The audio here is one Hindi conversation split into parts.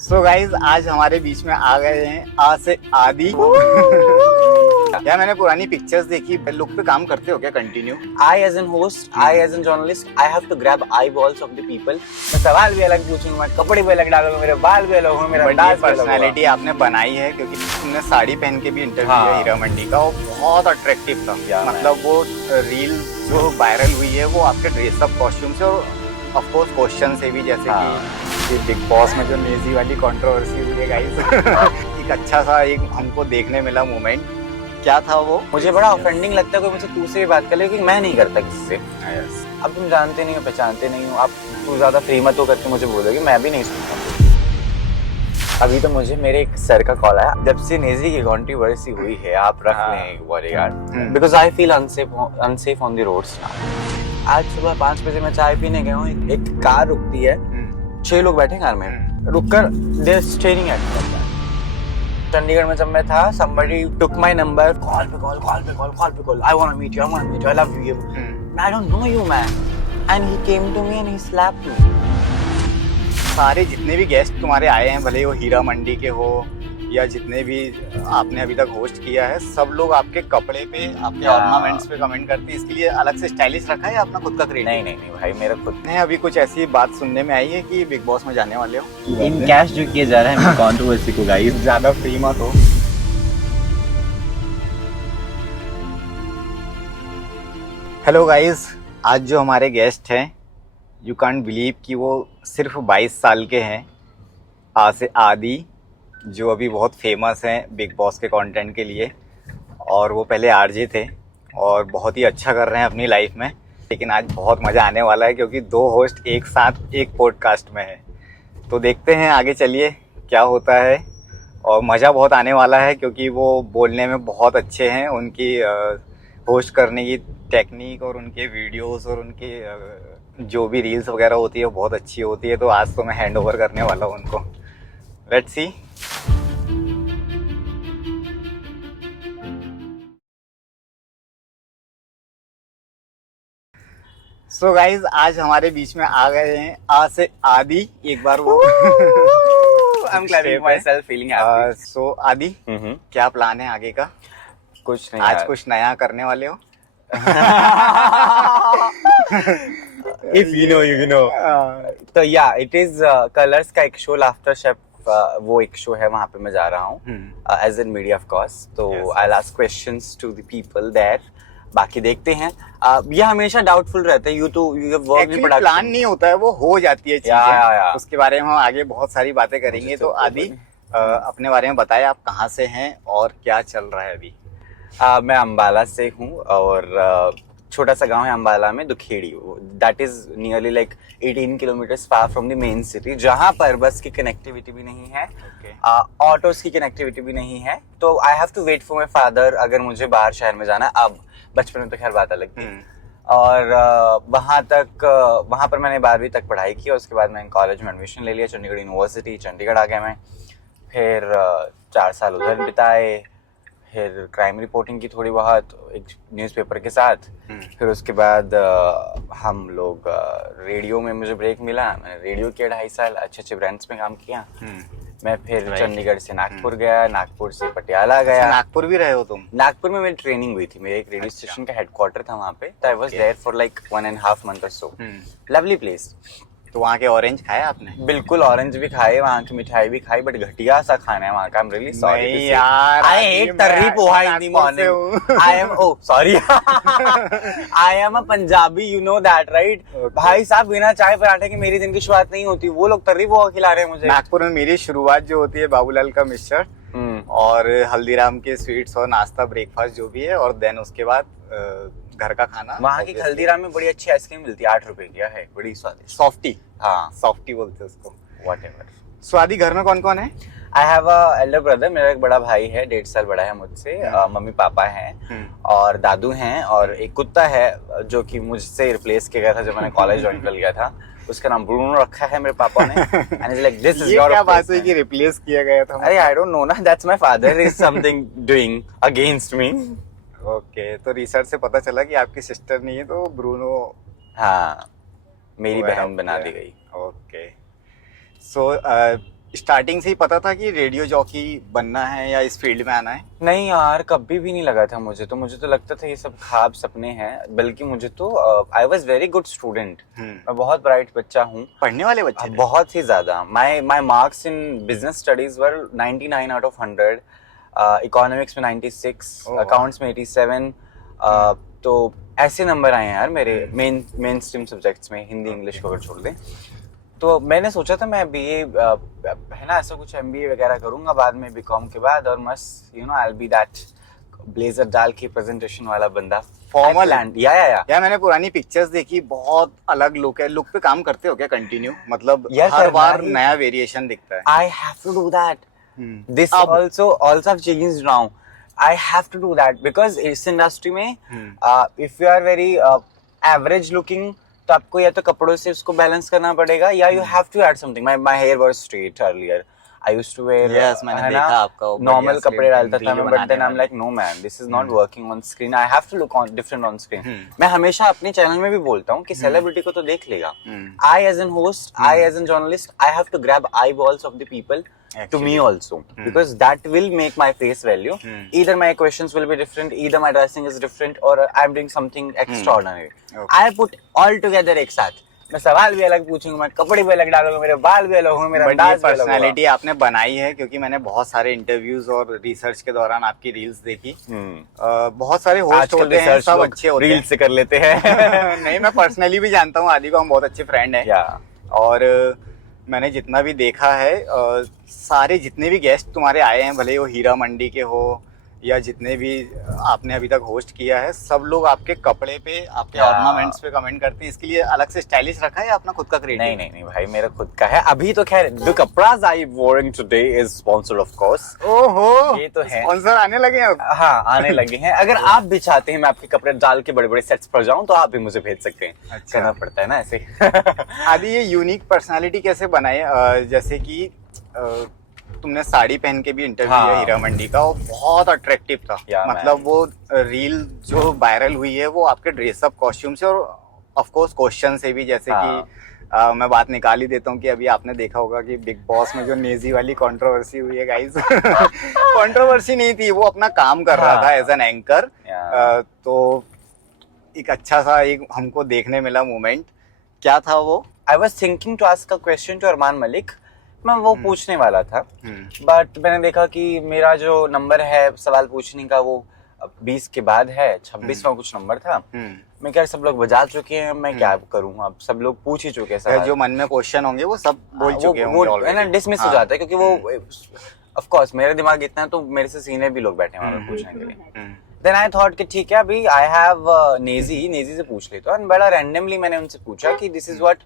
सो गाइज आज हमारे बीच में आ गए हैं आ से आदि। यार मैंने पुरानी पिक्चर्स देखी, लुक पे काम करते हो क्या continue? I as an host, I as a journalist, I have to grab eyeballs of the people. मैं सवाल भी अलग पूछूंगा, मैं कपड़े भी अलग डालूंगा, मेरे बाल भी अलग होंगे, मेरा अंदाज भी अलग होगा। पर्सनैलिटी आपने बनाई है क्योंकि तुमने साड़ी पहन के भी इंटरव्यू किया हीरा मंडी का, वो बहुत अट्रैक्टिव था। मतलब वो रील जो वायरल हुई है वो आपके ड्रेसअप कॉस्ट्यूम से और ऑफ कोर्स क्वेश्चन से भी, जैसे कि बिग बॉस में जो नेजी वाली कंट्रोवर्सी हुई है गाइस। एक अच्छा सा एक हमको देखने मिला मोमेंट। क्या था वो? मुझे बड़ा ऑफेंडिंग लगता है कोई मुझसे तू से भी बात कर ले, क्योंकि मैं नहीं करता किसी से। अब तुम जानते नहीं हो, पहचानते नहीं हो, अब तू ज्यादा फ्री मत हो करके मुझे बोलोगे, मैं भी नहीं सुनता। अभी तो मुझे मेरे एक सर का कॉल आया, जब से नेजी की कंट्रोवर्सी हुई है, आप रख लें bodyguard, because I feel unsafe on the roads now. आज सुबह 5 बजे मैं चाय पीने गया हूँ, एक कार रुकती है, 6 लोग बैठे कार में, रुककर दे स्टेरिंग एट मी। चंडीगढ़ में जब मैं था, somebody took my number, call पे call, I want to meet you, I love you, I don't know you man, and he came to me and he slapped me. सारे जितने भी गेस्ट तुम्हारे आए हैं, भले वो हीरा मंडी के हो या जितने भी आपने अभी तक होस्ट किया है, सब लोग आपके कपड़े पे, आपके ऑर्नामेंट्स पे कमेंट करते हैं। इसके लिए अलग से स्टाइलिश रखा है या अपना खुद का क्रिएटिव? नहीं भाई, मेरा खुद नहीं। अभी कुछ ऐसी बात सुनने में आई है कि बिग बॉस में जाने वाले हो। इन कैश जो किया जा रहा है कंट्रोवर्सी को गाइस, ज्यादा फ्री मत हो। हेलो गाइस, आज जो हमारे गेस्ट हैं, यू कांट बिलीव कि वो सिर्फ 22 साल के हैं। आ से आदि, जो अभी बहुत फेमस हैं बिग बॉस के कंटेंट के लिए, और वो पहले आरजे थे और बहुत ही अच्छा कर रहे हैं अपनी लाइफ में। लेकिन आज बहुत मज़ा आने वाला है क्योंकि 2 होस्ट एक साथ एक पॉडकास्ट में है। तो देखते हैं आगे चलिए क्या होता है, और मज़ा बहुत आने वाला है क्योंकि वो बोलने में बहुत अच्छे हैं। उनकी होस्ट करने की टेक्निक और उनके वीडियोस और उनके जो भी रील्स वगैरह होती है वो बहुत अच्छी होती है। तो आज तो मैं हैंड ओवर करने वाला हूँ उनको। Let's see. सो गाइज आज हमारे बीच में आ गए हैं आ से आदि। एक बार वो I'm clapping myself, feeling happy. सो आदि, क्या प्लान है आगे का? कुछ नहीं आज यार। कुछ नया करने वाले हो? If you know, you know. तो या इट इज कलर्स का एक शो, लाफ्टर शेफ, वो एक शो है, वहाँ पे मैं जा रहा हूँ as an media of course. तो I ask questions to the people there. बाकी देखते हैं, ये हमेशा डाउटफुल रहता है। You work in production, plan नहीं होता है, वो हो जाती है चीजें। उसके बारे में हम आगे बहुत सारी बातें करेंगे। तो आदि, अपने बारे में बताएं, आप कहाँ से हैं और क्या चल रहा है अभी? मैं अंबाला से हूँ, और छोटा सा गांव है अंबाला में, Dukheri. That is nearly like 18 kilometres far from the main city, जहाँ पर बस की कनेक्टिविटी भी नहीं है, ऑटोस की कनेक्टिविटी भी नहीं है। तो I have to wait for my father अगर मुझे बाहर शहर में जाना। अब बचपन में तो खैर बात अलग थी। और वहाँ पर मैंने 12वीं तक पढ़ाई की, और उसके बाद मैंने कॉलेज में एडमिशन ले लिया, चंडीगढ़ यूनिवर्सिटी। चंडीगढ़ आ गया मैं, फिर 4 साल उधर बिताए, फिर क्राइम रिपोर्टिंग की थोड़ी बहुत एक न्यूज़पेपर के साथ। फिर उसके बाद हम लोग रेडियो में मुझे ब्रेक मिला, मैंने रेडियो किया 2.5 साल, अच्छे अच्छे ब्रांड्स में काम किया। मैं फिर चंडीगढ़ से नागपुर गया, नागपुर से पटियाला गया। नागपुर भी रहे हो तुम? नागपुर में मेरी ट्रेनिंग हुई थी, मेरे एक रेडियो स्टेशन का हेडक्वार्टर था वहाँ पे। तो I was there for like 1.5 month और सो। Lovely place. तो वहाँ के ऑरेंज खाया आपने? बिल्कुल, ऑरेंज भी खाए, वहाँ की मिठाई भी खाई, बट घटिया सा खाना है वहाँ का। I'm really sorry to say. यार, I hate tarri poha in the morning. I am a Punjabi, you know that, right? भाई साहब, बिना चाय पराठे के मेरी दिन की शुरुआत नहीं होती। वो लोग तर्री पोहा खिला रहे हैं मुझे। नागपुर में मेरी शुरुआत जो होती है बाबूलाल का मिक्सचर और हल्दीराम के स्वीट्स और नाश्ता, ब्रेकफास्ट जो भी है, और देन उसके बाद घर का खाना। वहाँ की हल्दीराम में बड़ी अच्छी आइसक्रीम मिलती है, 8 रुपए की है, बड़ी स्वादिष्ट। सॉफ्टी, हाँ, सॉफ्टी बोलते हैं उसको। Whatever. स्वादी, घर में कौन कौन है? I have a elder brother, मेरा एक बड़ा भाई है, 1.5 साल बड़ा है मुझसे। मम्मी पापा हैं और दादू हैं, और एक कुत्ता है जो कि मुझसे रिप्लेस किया गया था जब मैंने कॉलेज ज्वाइन कर लिया था। उसका नाम ब्रूनो रखा है मेरे पापा ने। And is like this is your. क्या बात हुई कि रिप्लेस किया गया था? अरे आई डोंट नो ना, that's my father is something doing against me. Okay, तो रिसर्च से पता चला कि आपकी सिस्टर नहीं है, तो ब्रूनो, हाँ, मेरी बहन बना दी गई। ओके। सो स्टार्टिंग से ही पता था कि रेडियो जॉकी बनना है या इस फील्ड में आना है? नहीं यार, कभी भी नहीं लगा था मुझे तो लगता था ये सब ख्वाब सपने हैं। बल्कि मुझे तो I was very good student, मैं बहुत ब्राइट बच्चा हूँ, पढ़ने वाले बच्चे थे? बहुत ही ज्यादा। My my marks in business studies were 99 out of 100, economics में 96, अकाउंट्स में 87। तो ऐसे नंबर आए हैं यार मेरे मेन स्ट्रीम सब्जेक्ट्स में, हिंदी इंग्लिश को अगर छोड़ दें। तो मैंने सोचा था मैं बीए है ना, ऐसा कुछ एमबीए वगैरह करूंगा बाद में बीकॉम के बाद, और मस्त you know I will B that blazer डाल के प्रेजेंटेशन वाला बंदा, फॉर्मल। या मैंने पुरानी पिक्चर्स देखी, बहुत अलग लुक है। लुक पे काम करते हो क्या कंटिन्यू? मतलब यार हर करना बार ही- नया वेरिएशन दिखता है। I have to do that. This अब- also have changed now. I have to do that because इस इंडस्ट्री में if you are very average looking, तो आपको या तो कपड़ों से उसको बैलेंस करना पड़ेगा, या you have to add something. My hair was straight earlier. I used to wear Yes, मैंने है ना, देखा आपका वो normal बढ़िया कपड़े slim डालता था reel मैं, but बनाने then I'm वाले। like no man, this is not working on screen. I have to look on different on screen. मैं हमेशा अपने चैनल में भी बोलता हूँ कि सेलिब्रिटी को तो देख लेगा, I as an host, I as a journalist, I have to grab eyeballs of the people to me also, because that will make my face value. Either my questions will be different, either my dressing is different, or I'm doing something extraordinary. I put all together एक साथ। मैं सवाल भी अलग पूछूंगा, मैं कपड़े भी अलग डालूंगा, मेरे बाल भी अलग होंगे, मेरा बट ये अंदाज भी अलग होगा। पर्सनालिटी आपने बनाई है, क्योंकि मैंने बहुत सारे इंटरव्यूज और रिसर्च के दौरान आपकी रील्स देखी। बहुत सारे होस्ट आजकल होते हैं, research सब लोग अच्छे होते रील हैं। से कर लेते हैं। नहीं, मैं पर्सनली भी जानता हूँ, आदि को हम बहुत अच्छे फ्रेंड हैं। या और मैंने जितना भी देखा है, सारे जितने भी गेस्ट तुम्हारे आए हैं, भले वो हीरा मंडी के हो या जितने भी आपने अभी तक होस्ट किया है, सब लोग आपके कपड़े पे, आपके Yeah. ऑर्नामेंट्स पे कमेंट करते हैं। इसके लिए अलग से स्टाइलिश रखा है या अपना खुद का क्रिएटिव? नहीं भाई, मेरा खुद का है अभी तो। खैर द कपड़ाज I wearing today is sponsored of course. ओहो, ये तो है। स्पॉन्सर आने लगे हैं अब। हाँ, आने लगे हैं। अगर आप भी चाहते हैं मैं आपके कपड़े डाल के बड़े बड़े सेट्स पर जाऊं, तो आप भी मुझे भेज सकते हैं। अच्छा। करना पड़ता है ना ऐसे। आदि, ये यूनिक पर्सनालिटी कैसे बनाए? जैसे कि तुमने साड़ी पहन के भी इंटरव्यू हाँ। दिया हीरा मंडी का, वो बहुत अट्रैक्टिव था। Yeah, मतलब man. वो रील जो वायरल हुई है, वो आपके ड्रेसअप कॉस्ट्यूम से और ऑफ कोर्स क्वेश्चन से भी। जैसे हाँ। कि मैं बात निकाल ही देता हूँ कि अभी आपने देखा होगा कि बिग बॉस में जो नेजी वाली कंट्रोवर्सी हुई है गाइस। कंट्रोवर्सी नहीं थी, वो अपना काम कर रहा हाँ। था एज एन एंकर। Yeah. तो एक अच्छा सा एक हमको देखने मिला मोमेंट। क्या था वो? I was thinking to ask a question to Armaan Malik. मैं वो पूछने वाला था, बट मैंने देखा कि मेरा जो नंबर है सवाल पूछने का, वो 20 के बाद है, 26वां कुछ नंबर था। मैं क्या, सब लोग बजा चुके हैं, मैं क्या करूँ, अब सब लोग पूछ ही चुके हैं सवाल। जो मन में क्वेश्चन होंगे वो सब बोल चुके होंगे वो already। है ना, डिसमिस हो जाता है, क्योंकि वो ऑफ कोर्स मेरा दिमाग इतना है, तो मेरे से सीनियर भी लोग बैठे हैं वहाँ पे पूछने के लिए। देन आई थॉट कि ठीक है, अभी आई हैव नेजी से पूछ लेता हूँ। एंड बड़ा रैंडमली मैंने उनसे पूछा कि this is what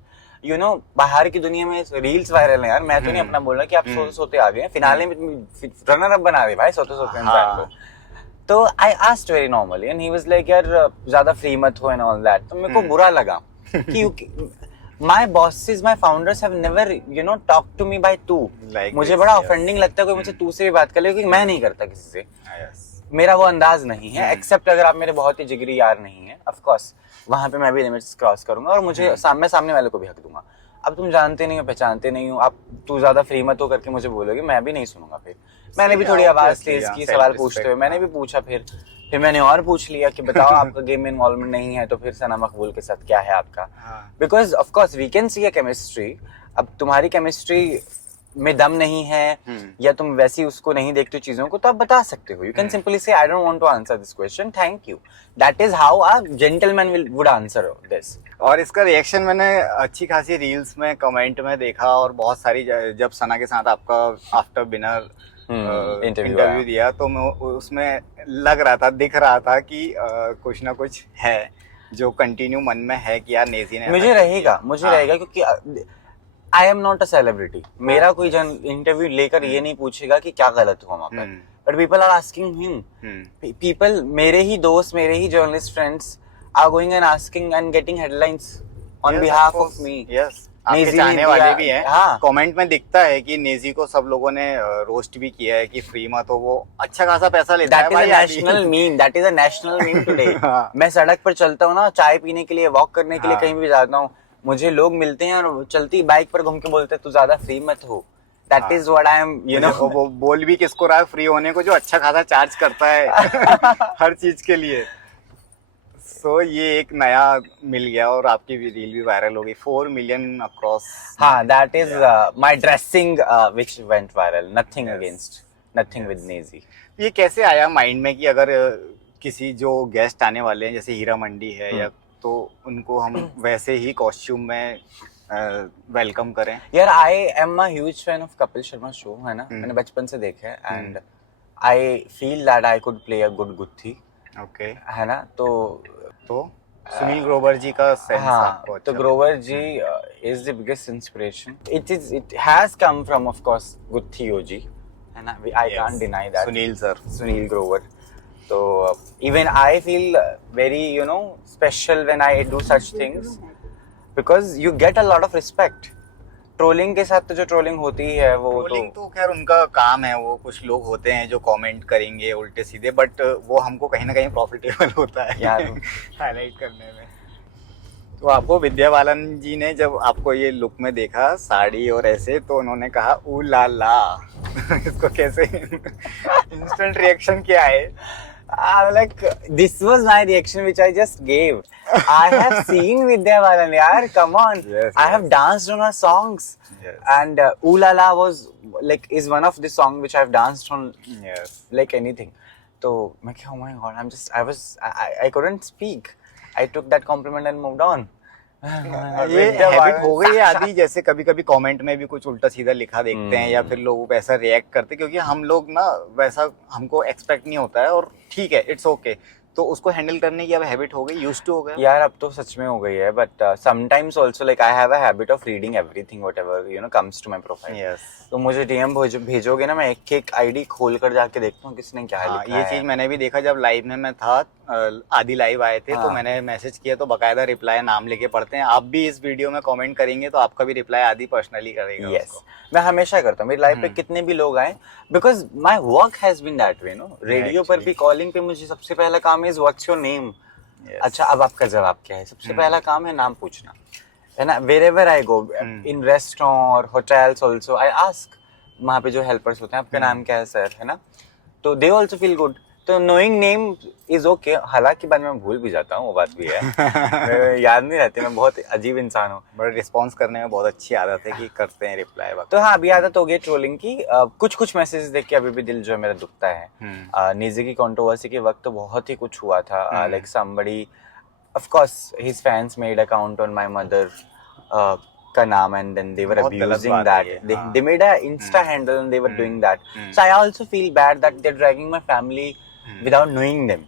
you know, बाहर की दुनिया में रील्स वायरल है यार। मैं तो नहीं अपना बोल रहा कि आप सोते सोते आ गए, फिनाले में रनर अप बना रहे भाई सोते सोते इंसान को। तो I asked very normally and he was like यार ज्यादा फ्री मत हो एंड ऑल दैट। तो मेरे को बुरा लगा कि my bosses, my founders have never you know talk to me by तू। मुझे बड़ा ऑफेंडिंग लगता है कोई मुझसे तू से भी बात कर ले, क्योंकि मैं नहीं करता किसी से। मेरा वो अंदाज नहीं है, एक्सेप्ट अगर आप मेरे बहुत ही जिगरी यार नहीं है, ऑफ कोर्स वहां पे मैं भी लिमिट्स क्रॉस करूंगा और मुझे सामने वाले को भी हक दूंगा। अब तुम जानते नहीं हो, पहचानते नहीं हो, आप तू ज्यादा फ्री मत हो करके मुझे बोलोगे, मैं भी नहीं सुनूंगा। फिर मैंने भी थोड़ी आवाज तेज की, सवाल पूछते हुए मैंने भी पूछा। फिर मैंने और पूछ लिया कि बताओ आपका गेम में इन्वॉल्वमेंट नहीं है, तो फिर सना मकबूल के साथ क्या है आपका? Because of course we can see a chemistry. अब तुम्हारी केमिस्ट्री में दम नहीं है या तुम वैसी उसको नहीं देखते चीजों को, तो आप बता सकते हो। You can simply say I don't want to answer this question, thank you. That is how a gentleman would answer this. और इसका रिएक्शन मैंने अच्छी खासी रील्स में, कमेंट में देखा, और बहुत सारी जब सना के साथ आपका आफ्टर डिनर इंटरव्यू दिया, तो मैं उसमें लग रहा था, दिख रहा था कि कुछ ना कुछ है जो कंटिन्यू मन में है कि यार नेजी ने मुझे रहेगा क्योंकि I am not a celebrity. मेरा कोई जन इंटरव्यू लेकर ये नहीं पूछेगा कि क्या गलत हुआ वहां पर, but people are asking him. People, मेरे ही दोस्त, मेरे ही journalist friends are going and asking and getting headlines on behalf of me. Yes, आपके चाहने वाले भी हैं। कमेंट में दिखता है कि नेजी को सब लोगों ने रोस्ट भी किया है कि फ्री मत हो, वो अच्छा खासा पैसा लेता है भाई। National meme, that is a national meme today. मैं सड़क पर चलता हूँ ना, चाय पीने के लिए, वॉक करने के लिए कहीं भी जाता हूँ, मुझे लोग मिलते हैं और चलती बाइक पर घूम के बोलते हैं तू ज्यादा फ्री मत हो। That is what I am, you know. वो बोल भी किसको रहा है फ्री होने को, जो अच्छा खासा चार्ज करता है हर चीज के लिए। सो ये एक नया मिल गया और आपकी भी रील भी वायरल हो गई, 4 मिलियन अक्रॉस। हाँ, that is my dressing which went viral. Nothing Yes. against, nothing with Nazy. ये कैसे आया माइंड में कि अगर किसी जो गेस्ट आने वाले हैं जैसे हीरा मंडी है या तो उनको हम वैसे ही कॉस्ट्यूम में वेलकम करें? यार, I am a huge fan of Kapil Sharma show, है ना? मैंने बचपन से देखा है and I feel that I could play a good गुत्थी, ओके। है ना? तो सुनील ग्रोवर जी का सेंस हाँ, आपको तो अच्छा ग्रोवर जी is the biggest inspiration. It has come from, of course, गुत्थी ओजी, है ना? I Yes. can't deny that. Sunil sir. Sunil Grover. So even I feel very, you know, special when I do such things because you get a lot of respect. Trolling के साथ तो जो ट्रोलिंग होती है वो ट्रोलिंग तो खैर उनका काम है, वो कुछ लोग होते हैं जो कमेंट करेंगे उल्टे सीधे, बट वो हमको कहीं ना कहीं प्रॉफिटेबल होता है यार हाईलाइट करने में। तो आपको विद्या बालन जी ने जब आपको ये लुक में देखा साड़ी और ऐसे, तो उन्होंने कहा ऊ ला ला इसको कैसे इंस्टेंट रिएक्शन क्या है? like this was my reaction which I just gave. I have seen Vidya Balan, yaar, come on. Yes, I have danced on her songs. Yes. And Ooh La La was like is one of the song which I've danced on Yes. like anything. So मैं क्या, oh my god, I couldn't speak. I took that compliment and moved on. ये हैबिट हो गई है आदि, जैसे कभी कभी कमेंट में भी कुछ उल्टा सीधा लिखा देखते हैं या फिर लोग वैसा रिएक्ट करते हैं, क्योंकि हम लोग ना वैसा हमको एक्सपेक्ट नहीं होता है और ठीक है, इट्स ओके। तो उसको हैंडल करने की अब हैबिट हो गई, यूज्ड टू हो गया यार। अब तो सच में हो गई है, but sometimes also like I have a habit of reading everything whatever you know comes to my profile. Yes. तो मुझे डीएम भेजोगे ना, मैं एक एक आईडी खोल कर जाके देखता हूँ किसने क्या लिखा ये है। चीज मैंने भी देखा जब लाइव में मैं था, आदि लाइव आए थे तो हाँ। मैंने मैसेज किया तो बकायदा रिप्लाई नाम लेके पढ़ते हैं। आप भी इस वीडियो में कमेंट करेंगे तो आपका भी रिप्लाई आदि पर्सनली करेगा। यस, मैं हमेशा करता हूँ मेरी लाइफ पे कितने भी लोग आए, because my work has been that way no. Radio पर भी कॉलिंग पे मुझे सबसे पहला काम इज व्हाट्स योर नेम। अच्छा, अब आपका जवाब क्या है? सबसे पहला काम है नाम पूछना, है ना? वेरेवर आई गो इन रेस्टोरेंट और होटल्स आल्सो आई आस्क, वहाँ पे जो हेल्पर्स होते हैं आपका नाम क्या है सर, है ना? तो दे आल्सो फील गुड। तो नोइंग नेम इज ओके, हालांकि बाद में मैं भूल भी जाता हूँ, वो बात भी है याद नहीं रहती, मैं बहुत अजीब इंसान हूँ। बट रिस्पॉन्स करने में बहुत अच्छी आदत है कि करते हैं रिप्लाई वक्त। तो हाँ, अभी आदत हो गई ट्रोलिंग की। कुछ कुछ मैसेज देख के अभी भी दिल जो है मेरा दुखता है। निजी की कंट्रोवर्सी के वक्त तो बहुत ही कुछ हुआ था, like somebody of course his fans made account on my mother का नाम एंड देन दे वर बहुत गलत अब्यूजिंग बात है दैट, ये, हाँ। they made a insta handle and they were doing that. So I also feel bad that they're dragging my family without knowing them.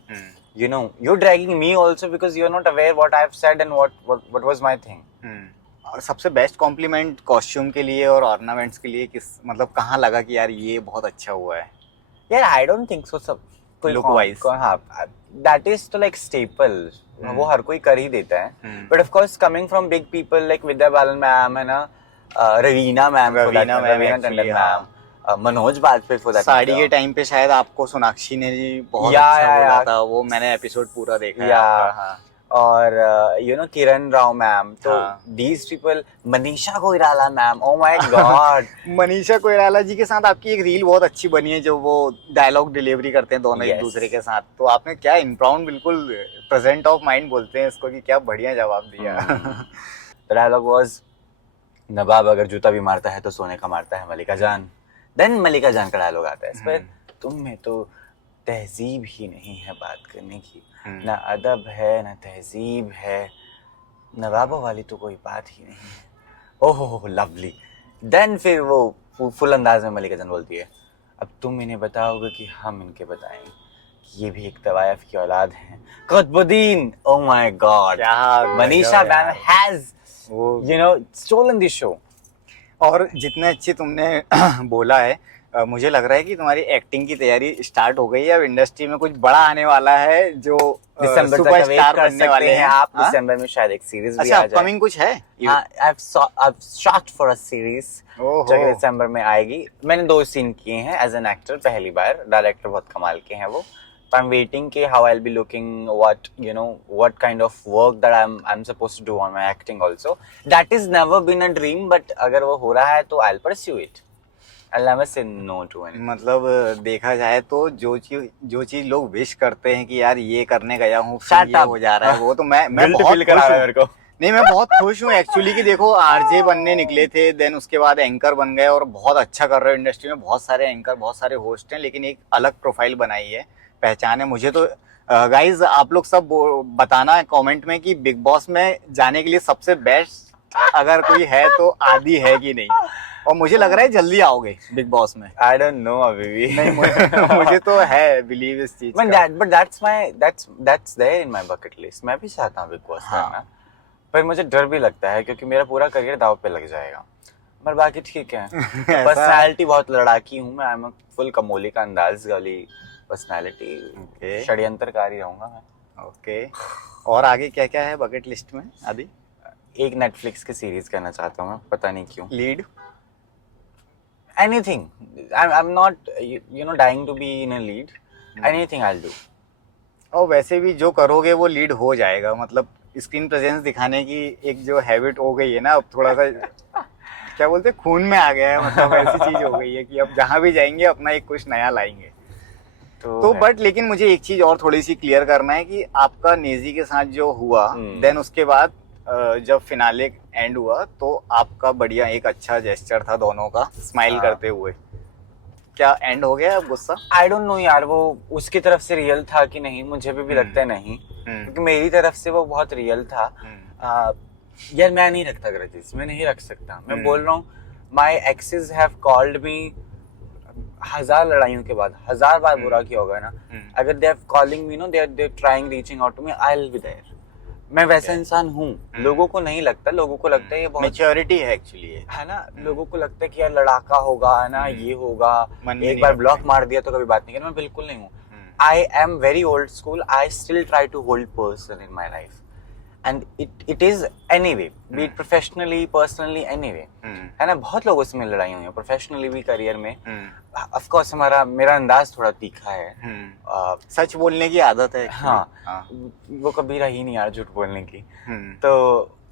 You know, you're dragging me also because you're not aware what I've said and what was my thing. और सबसे बेस्ट कॉम्प्लीमेंट कॉस्ट्यूम के लिए और ऑर्नामेंट्स के लिए किस, मतलब कहाँ लगा कि यार ये बहुत अच्छा हुआ है? Yeah, I don't think so. सब Look wise. हाँ, that is to like staple. वो हर कोई कर ही देता है. But of course, coming from big people like Vidya Balan ma'am है ना, Raveena ma'am, Raveena Tandon ma'am, Manoj Bajpayee for that. Sari के टाइम पे शायद आपको सोनाक्षी ने जी बहुत अच्छा बोला था, वो मैंने एपिसोड पूरा देखा है आपका। हाँ। और you know Kiran Rao ma'am, तो these people, Manisha Koirala ma'am, oh my God. Manisha Koirala ji के साथ आपकी एक रील बहुत अच्छी बनी है, जो वो डायलॉग डिलीवरी करते हैं दोनों एक दूसरे के साथ, तो आपने क्या इनप्राउंड बिल्कुल प्रेजेंट ऑफ माइंड बोलते हैं इसको कि क्या बढ़िया जवाब दिया। डायलॉग वाज, नवाब अगर जूता भी मारता है तो सोने का मारता है मलिका जान। देन मलिका जान का डायलॉग आता है इस पर, तुम में तो तहजीब ही नहीं है बात करने की, ना अदब है ना तहजीब है, नवाबों वाली तो कोई बात ही नहीं है। ओह लवली। देन फिर वो फुल अंदाज में मलिका जान बोलती है, अब तुम इन्हें बताओगे कि हम इनके बताएंगे कि ये भी एक तवायफ की औलाद है। Qutubuddin, oh my God, Manisha ma'am has you know stolen this show. और जितने अच्छे तुमने बोला है, मुझे लग रहा है कि तुम्हारी एक्टिंग की तैयारी स्टार्ट हो गई है, अब इंडस्ट्री में कुछ बड़ा आने वाला है जो दिसंबर तक वेट कर सकते हैं आप। दिसंबर में शायद एक सीरीज भी आ जाए। अपकमिंग कुछ है? I've shot for a series जो दिसंबर में आएगी। मैंने 2 सीन किए हैं एज एन एक्टर, पहली बार। डायरेक्टर बहुत कमाल के हैं वो। I'm waiting कि how I'll be looking, what kind of work that I'm supposed to do on my acting also. That is never been a dream, but अगर वो हो रहा है तो I'll pursue it. I'll never say no to anything. मतलब देखा जाए तो जो चीज लोग विश करते हैं कि यार ये करने गया हूँ Shut ये up. हो जा रहा है, वो तो मैं Guilt बहुत feel करा खुश रहा है हूँ। मेरे को। नहीं, मैं बहुत खुश हूँ एक्चुअली कि देखो आरजे बनने निकले थे, देन उसके बाद एंकर बन गए और बहुत अच्छा कर रहे हो इंडस्ट्री में। बहुत सारे एंकर, बहुत सारे होस्ट हैं, लेकिन एक अलग प्रोफाइल बनाई है, पहचान है। मुझे तो गाइज आप लोग सब बताना है कमेंट में कि बिग बॉस में जाने के लिए सबसे बेस्ट अगर कोई है तो आदि है कि नहीं। और मुझे लग रहा है जल्दी आओगे बिग बॉस में। I don't know अभी भी। नहीं, मुझे तो है बिलीव इस चीज का। But that's there in my bucket list. मैं भी चाहता हूँ बिग बॉस हाँ। करना, पर मुझे डर भी लगता है क्योंकि मेरा पूरा करियर दाव पे लग जाएगा। पर बाकी ठीक है। पर्सनालिटी बहुत लड़ाकी हूँ मैं। आई एम फुल कमोली का अंदाज वाली पर्सनालिटी। Okay. षड्यंत्रकारी रहूंगा मैं। ओके, और आगे क्या क्या है बकेट लिस्ट में आदि? एक नेटफ्लिक्स की सीरीज करना चाहता हूँ मैं, पता नहीं क्यों। Lead? Anything. I'm not dying to be in a lead. Anything I'll do. और वैसे भी जो करोगे वो लीड हो जाएगा। मतलब स्क्रीन प्रेजेंस दिखाने की एक जो हैबिट हो गई है ना, अब थोड़ा सा क्या बोलते हैं, खून में आ गया है। मतलब ऐसी चीज हो गई है कि अब जहां भी जाएंगे अपना एक कुछ नया लाएंगे। तो बट लेकिन मुझे एक चीज और थोड़ी सी क्लियर करना है कि आपका नेजी के साथ जो हुआ, देन उसके बाद जब फिनाले एंड हुआ तो आपका बढ़िया एक अच्छा जेस्चर था दोनों का, स्माइल करते हुए। क्या एंड हो गया अब गुस्सा? आई डोंट नो यार, वो उसकी तरफ से रियल था कि नहीं, मुझे भी लगता है नहीं, क्योंकि मेरी तरफ से वो बहुत रियल था। यार मैं नहीं रखता ग्रजेस, मैं नहीं रख सकता। मैं बोल रहा हूँ, my exes have called me 1000 लड़ाइयों के बाद, 1000 बार बुरा किया होगा ना, अगर they are calling me, no they are trying reaching out to me, I will be there. मैं वैसा इंसान हूँ। लोगों को नहीं लगता, लोगों को लगता है ये बहुत मैच्योरिटी है एक्चुअली, है ना। लोगों को लगता है कि यार लड़ाका होगा, है ना, ये होगा, एक बार ब्लॉक मार दिया तो कभी बात नहीं करना। मैं बिल्कुल नहीं हूँ। I am very old school. I still try to hold person in my life, and it is any way, be it professionally, personally, any way, है ना। बहुत लोगों से मेरी लड़ाई हुई है, प्रोफेशनली भी, करियर में। ऑफ कोर्स मेरा अंदाज थोड़ा तीखा है। सच बोलने की आदत है। हाँ, वो कभी रही नहीं यार झूठ बोलने की। तो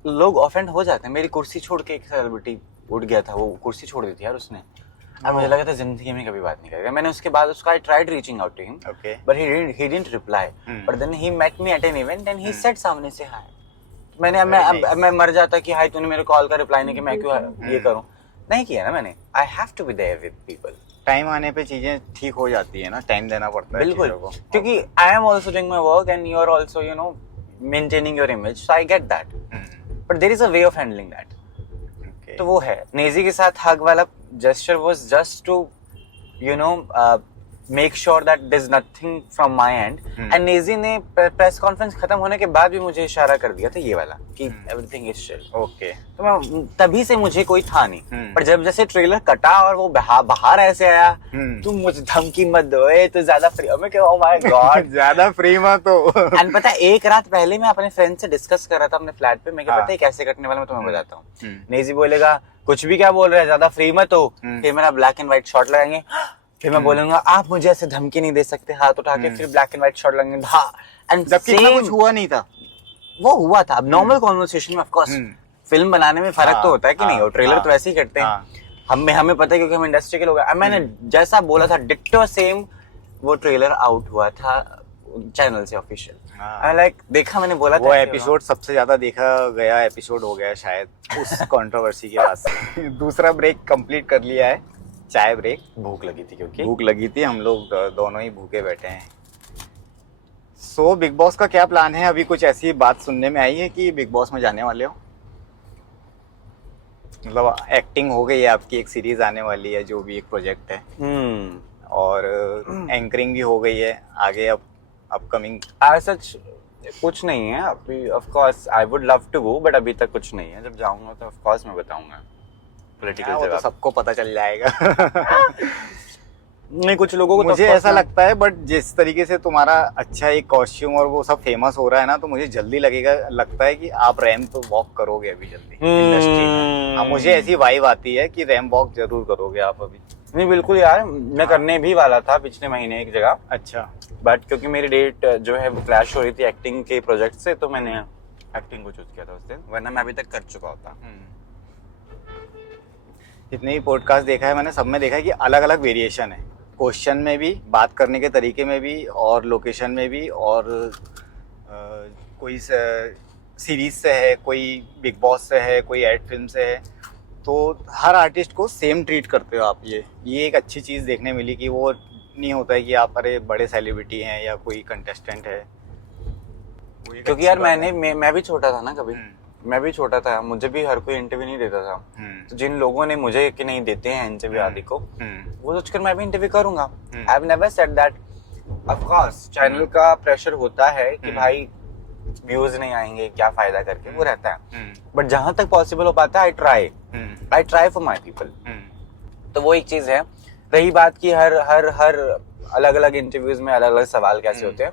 लोग ऑफेंड हो जाते हैं। मेरी कुर्सी छोड़ के एक सेलिब्रिटी उठ गया था, वो कुर्सी छोड़ दी थी यार उसने, और मुझे लगा था जिंदगी में कभी बात नहीं करेगा। मैंने उसके बाद उसका I tried reaching out to him, but he didn't reply. But then he met me at an event and he said सामने से हाय। मैं मर जाता कि हाय तूने मेरे कॉल का रिप्लाई नहीं किया, मैं क्यों ये करूं। नहीं किया ना मैंने। I have to be there with people. Time आने पे चीजें ठीक हो जाती है ना, टाइम देना पड़ता है बिल्कुल, चीजों को। क्योंकि I am also doing my work and you are also maintaining your image, so I get that, but there is a way of handling that. तो वो है। नेजी के साथ हग वाला gesture was just to make sure that there is nothing from my end. And Naezy ने प्रेस कॉन्फ्रेंस खत्म होने के बाद भी मुझे इशारा कर दिया था ये वाला कि एवरीथिंग इज चिल। ओके, तो मैं तभी से मुझे कोई था नहीं, पर जब जैसे ट्रेलर कटा और वो बाहर ऐसे आया, तुम मुझे धमकी मत दो, तू ज्यादा फ्री। मैं क्या, ओह माय गॉड, ज्यादा फ्री मत हो। एंड पता है, एक रात पहले मैं अपने फ्रेंड से डिस्कस कर रहा था अपने फ्लैट पे। मैं क्या पता है कैसे कटने वाला, मैं तुम्हें बताता हूँ। नेजी बोलेगा कुछ भी क्या बोल रहे हैं, ज्यादा फ्री मत हो, फिर मेरा ब्लैक एंड व्हाइट शॉट लगाएंगे, फिर मैं बोलूंगा आप मुझे ऐसे धमकी नहीं दे सकते, हाथ उठा के, फिर ब्लैक एंड व्हाइट शॉट लगेंगे। एंड जबकि इतना कुछ हुआ नहीं था। वो हुआ था। अब नॉर्मल कॉन्वर्सेशन में ऑफ कोर्स फिल्म बनाने में फर्क तो होता है कि नहीं, और ट्रेलर तो वैसे ही करते हैं। हमें पता है क्योंकि हम इंडस्ट्री के लोग हैं। मैंने जैसा बोला था डिट्टो सेम वो ट्रेलर आउट हुआ था चैनल से ऑफिशियल। लाइक देखा, मैंने बोला वो एपिसोड सबसे ज्यादा देखा गया एपिसोड हो गया शायद उस कंट्रोवर्सी के बाद से। दूसरा ब्रेक कंप्लीट कर लिया है, चाय ब्रेक। भूख लगी थी, क्योंकि भूख लगी थी, हम लोग दोनों ही भूखे बैठे हैं। सो बिग बॉस का क्या प्लान है? अभी कुछ ऐसी बात सुनने में आई है कि बिग बॉस में जाने वाले हो? मतलब एक्टिंग हो गई है आपकी, एक सीरीज आने वाली है जो भी एक प्रोजेक्ट है, और एंकरिंग भी हो गई है, आगे अब अपकमिंग सच कुछ नहीं है अभी। Of course I would love to go, but अभी तक कुछ नहीं है। जब जाऊंगा तो ऑफ कोर्स मैं बताऊंगा। पॉलिटिकल वो तो सबको पता चल जाएगा। नहीं, कुछ लोगों को मुझे ऐसा लगता है, बट जिस तरीके से तुम्हारा अच्छा एक कॉस्ट्यूम और वो सब फेमस हो रहा है ना, तो मुझे जल्दी लगता है कि आप रैंप वॉक करोगे अभी जल्दी इंडस्ट्री में। हाँ, मुझे ऐसी वाइब आती है कि रैंप वॉक जरूर करोगे आप अभी। नहीं बिल्कुल यार, मैं करने भी वाला था पिछले महीने एक जगह। अच्छा, बट क्योंकि मेरी डेट जो है वो क्लैश हो रही थी एक्टिंग के प्रोजेक्ट से, तो मैंने एक्टिंग को चूज किया था उस दिन, वरना मैं अभी तक कर चुका होता। जितने भी पॉडकास्ट देखा है मैंने, सब में देखा है कि अलग अलग वेरिएशन है, क्वेश्चन में भी, बात करने के तरीके में भी, और लोकेशन में भी, और कोई सीरीज से है, कोई बिग बॉस से है, कोई एड फिल्म से है, तो हर आर्टिस्ट को सेम ट्रीट करते हो आप। ये एक अच्छी चीज़ देखने मिली कि वो नहीं होता है कि आप अरे बड़े सेलिब्रिटी हैं या कोई कंटेस्टेंट है। क्योंकि यार मैं भी छोटा था ना, कभी मैं भी छोटा था, मुझे भी हर कोई इंटरव्यू नहीं देता था। तो जिन लोगों ने मुझे कि नहीं देते हैं इंटरव्यू आदि को, वो सोचकर मैं भी इंटरव्यू करूंगा। I have never said that. Of course channel का प्रेशर होता है कि भाई व्यूज नहीं आएंगे, क्या फायदा करके, वो रहता है। बट जहां तक पॉसिबल हो पाता है I try for my people. तो वो एक चीज है। रही बात की हर अलग अलग इंटरव्यूज में अलग अलग सवाल कैसे होते हैं,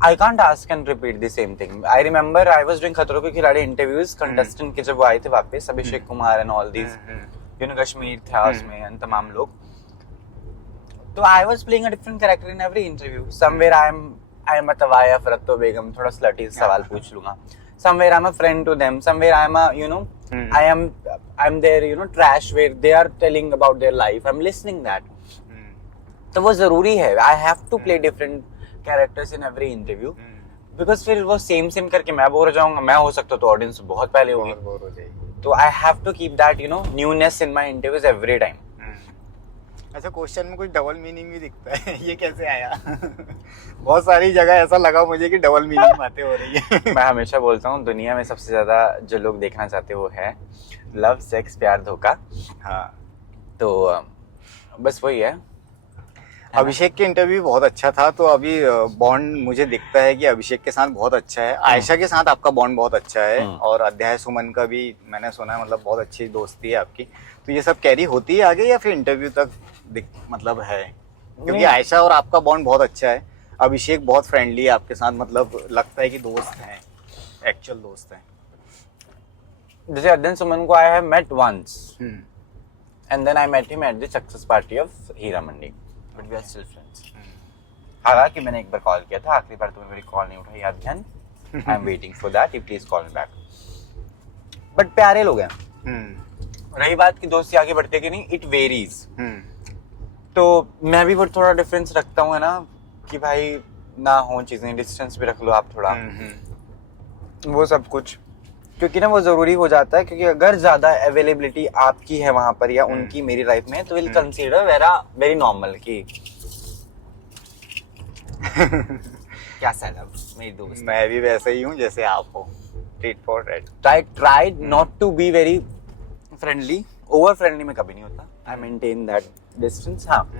I can't ask and repeat the same thing. I remember I was doing खतरों के खिलाड़ी interviews, contestant के जब वो आए थे वापस, Abhishek Kumar and all these, Kashmir था उसमें and तमाम लोग। तो I was playing a different character in every interview. Somewhere I am a तवायफ रत्तो बेगम, थोड़ा slutty सवाल पूछ लूँगा। Somewhere I'm a friend to them. Somewhere I'm a I'm their trash where they are telling about their life. I'm listening that. तो वो जरूरी है। I have to play different characters in every interview, because फिर वो सेम करके मैं बोर हो जाऊंगा। मैं हो सकता तो ऑडियंस बहुत पहले होगी, बोर हो जाएगी। तो I have to keep that newness in my interviews every time. अच्छा, क्वेश्चन में कुछ डबल मीनिंग भी दिखता है, ये कैसे आया? बहुत सारी जगह ऐसा लगा मुझे कि डबल मीनिंग बातें हो रही है। मैं हमेशा बोलता हूँ दुनिया में सबसे ज्यादा जो लोग देखना चाहते वो है लव, सेक्स, प्यार, धोखा। हाँ, तो बस वही है। अभिषेक के इंटरव्यू बहुत अच्छा था, तो अभी बॉन्ड मुझे दिखता है कि अभिषेक के साथ बहुत अच्छा है, आयशा के साथ आपका बॉन्ड बहुत अच्छा है, और अध्याय सुमन का भी मैंने सुना है, मतलब बहुत अच्छी दोस्ती है आपकी। तो ये सब कैरी होती है आगे या फिर इंटरव्यू तक मतलब है? क्योंकि आयशा और आपका बॉन्ड बहुत अच्छा है, अभिषेक बहुत फ्रेंडली है आपके साथ, मतलब लगता है कि दोस्त हैं, एक्चुअल दोस्त हैं। जैसे अध्ययन सुमन को I have met once and then I met him at the success party of Heera Mandi, but we are still friends. हालांकि मैंने एक बार कॉल किया था, आखिरी बार तुमने मेरी कॉल नहीं उठाई, अध्ययन I am waiting for that, you please call me back. But प्यारे लोग हैं। रही बात की दोस्ती आगे बढ़ते कि नहीं, इट वेरीज। तो मैं भी थोड़ा डिफरेंस रखता हूँ, है ना, कि भाई ना हो चीजें, डिस्टेंस भी रख लो आप थोड़ा, वो सब कुछ, क्योंकि ना वो जरूरी हो जाता है। क्योंकि अगर ज्यादा अवेलेबिलिटी आपकी है वहां पर या उनकी मेरी लाइफ में, तो विल कंसीडर वेरी नॉर्मल कि क्या सैलब मेरी दोस्त। मैं भी वैसे ही हूँ जैसे आप हो, tit for tat. Try not to be very friendly, over friendly में कभी नहीं होता। I maintain that distance. Yes,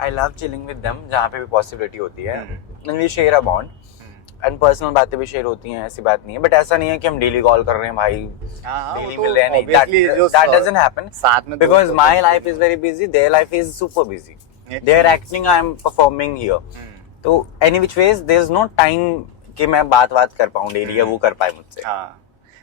I love chilling with them जहाँ पे भी पॉसिबिलिटी होती है, and we share a bond, and personal बातें भी शेयर होती हैं, ऐसी बात नहीं है। बट ऐसा नहीं है कि हम डेली कॉल कर रहे हैं भाई, डेली मिल रहे हैं, नहीं, दैट डजंट हैपन साथ में, because my life is very busy, their life is super busy, they are acting, I am performing here. तो any which ways there is no time कि मैं बात कर पाऊं डेली या वो कर पाए मुझसे। हाँ,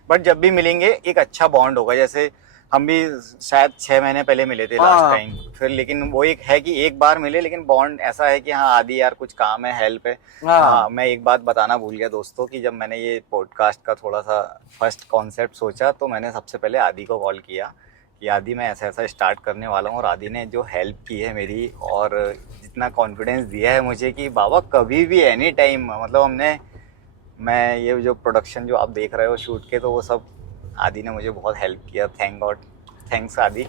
बट जब भी मिलेंगे एक अच्छा बॉन्ड होगा। जैसे हम भी शायद 6 महीने पहले मिले थे लास्ट टाइम, फिर लेकिन वो एक है कि एक बार मिले, लेकिन बॉन्ड ऐसा है कि हाँ आदि यार कुछ काम है, हेल्प है। हाँ, मैं एक बात बताना भूल गया दोस्तों कि जब मैंने ये पॉडकास्ट का थोड़ा सा फर्स्ट कॉन्सेप्ट सोचा, तो मैंने सबसे पहले आदि को कॉल किया कि आदि मैं ऐसा ऐसा स्टार्ट करने वाला हूँ, और आदि ने जो हेल्प की है मेरी, और जितना कॉन्फिडेंस दिया है मुझे कि बाबा कभी भी एनी टाइम, मतलब मैं ये जो प्रोडक्शन जो आप देख रहे हो शूट के, तो वो सब आदि ने मुझे बहुत हेल्प किया। थैंक गॉड, थैंक्स आदि।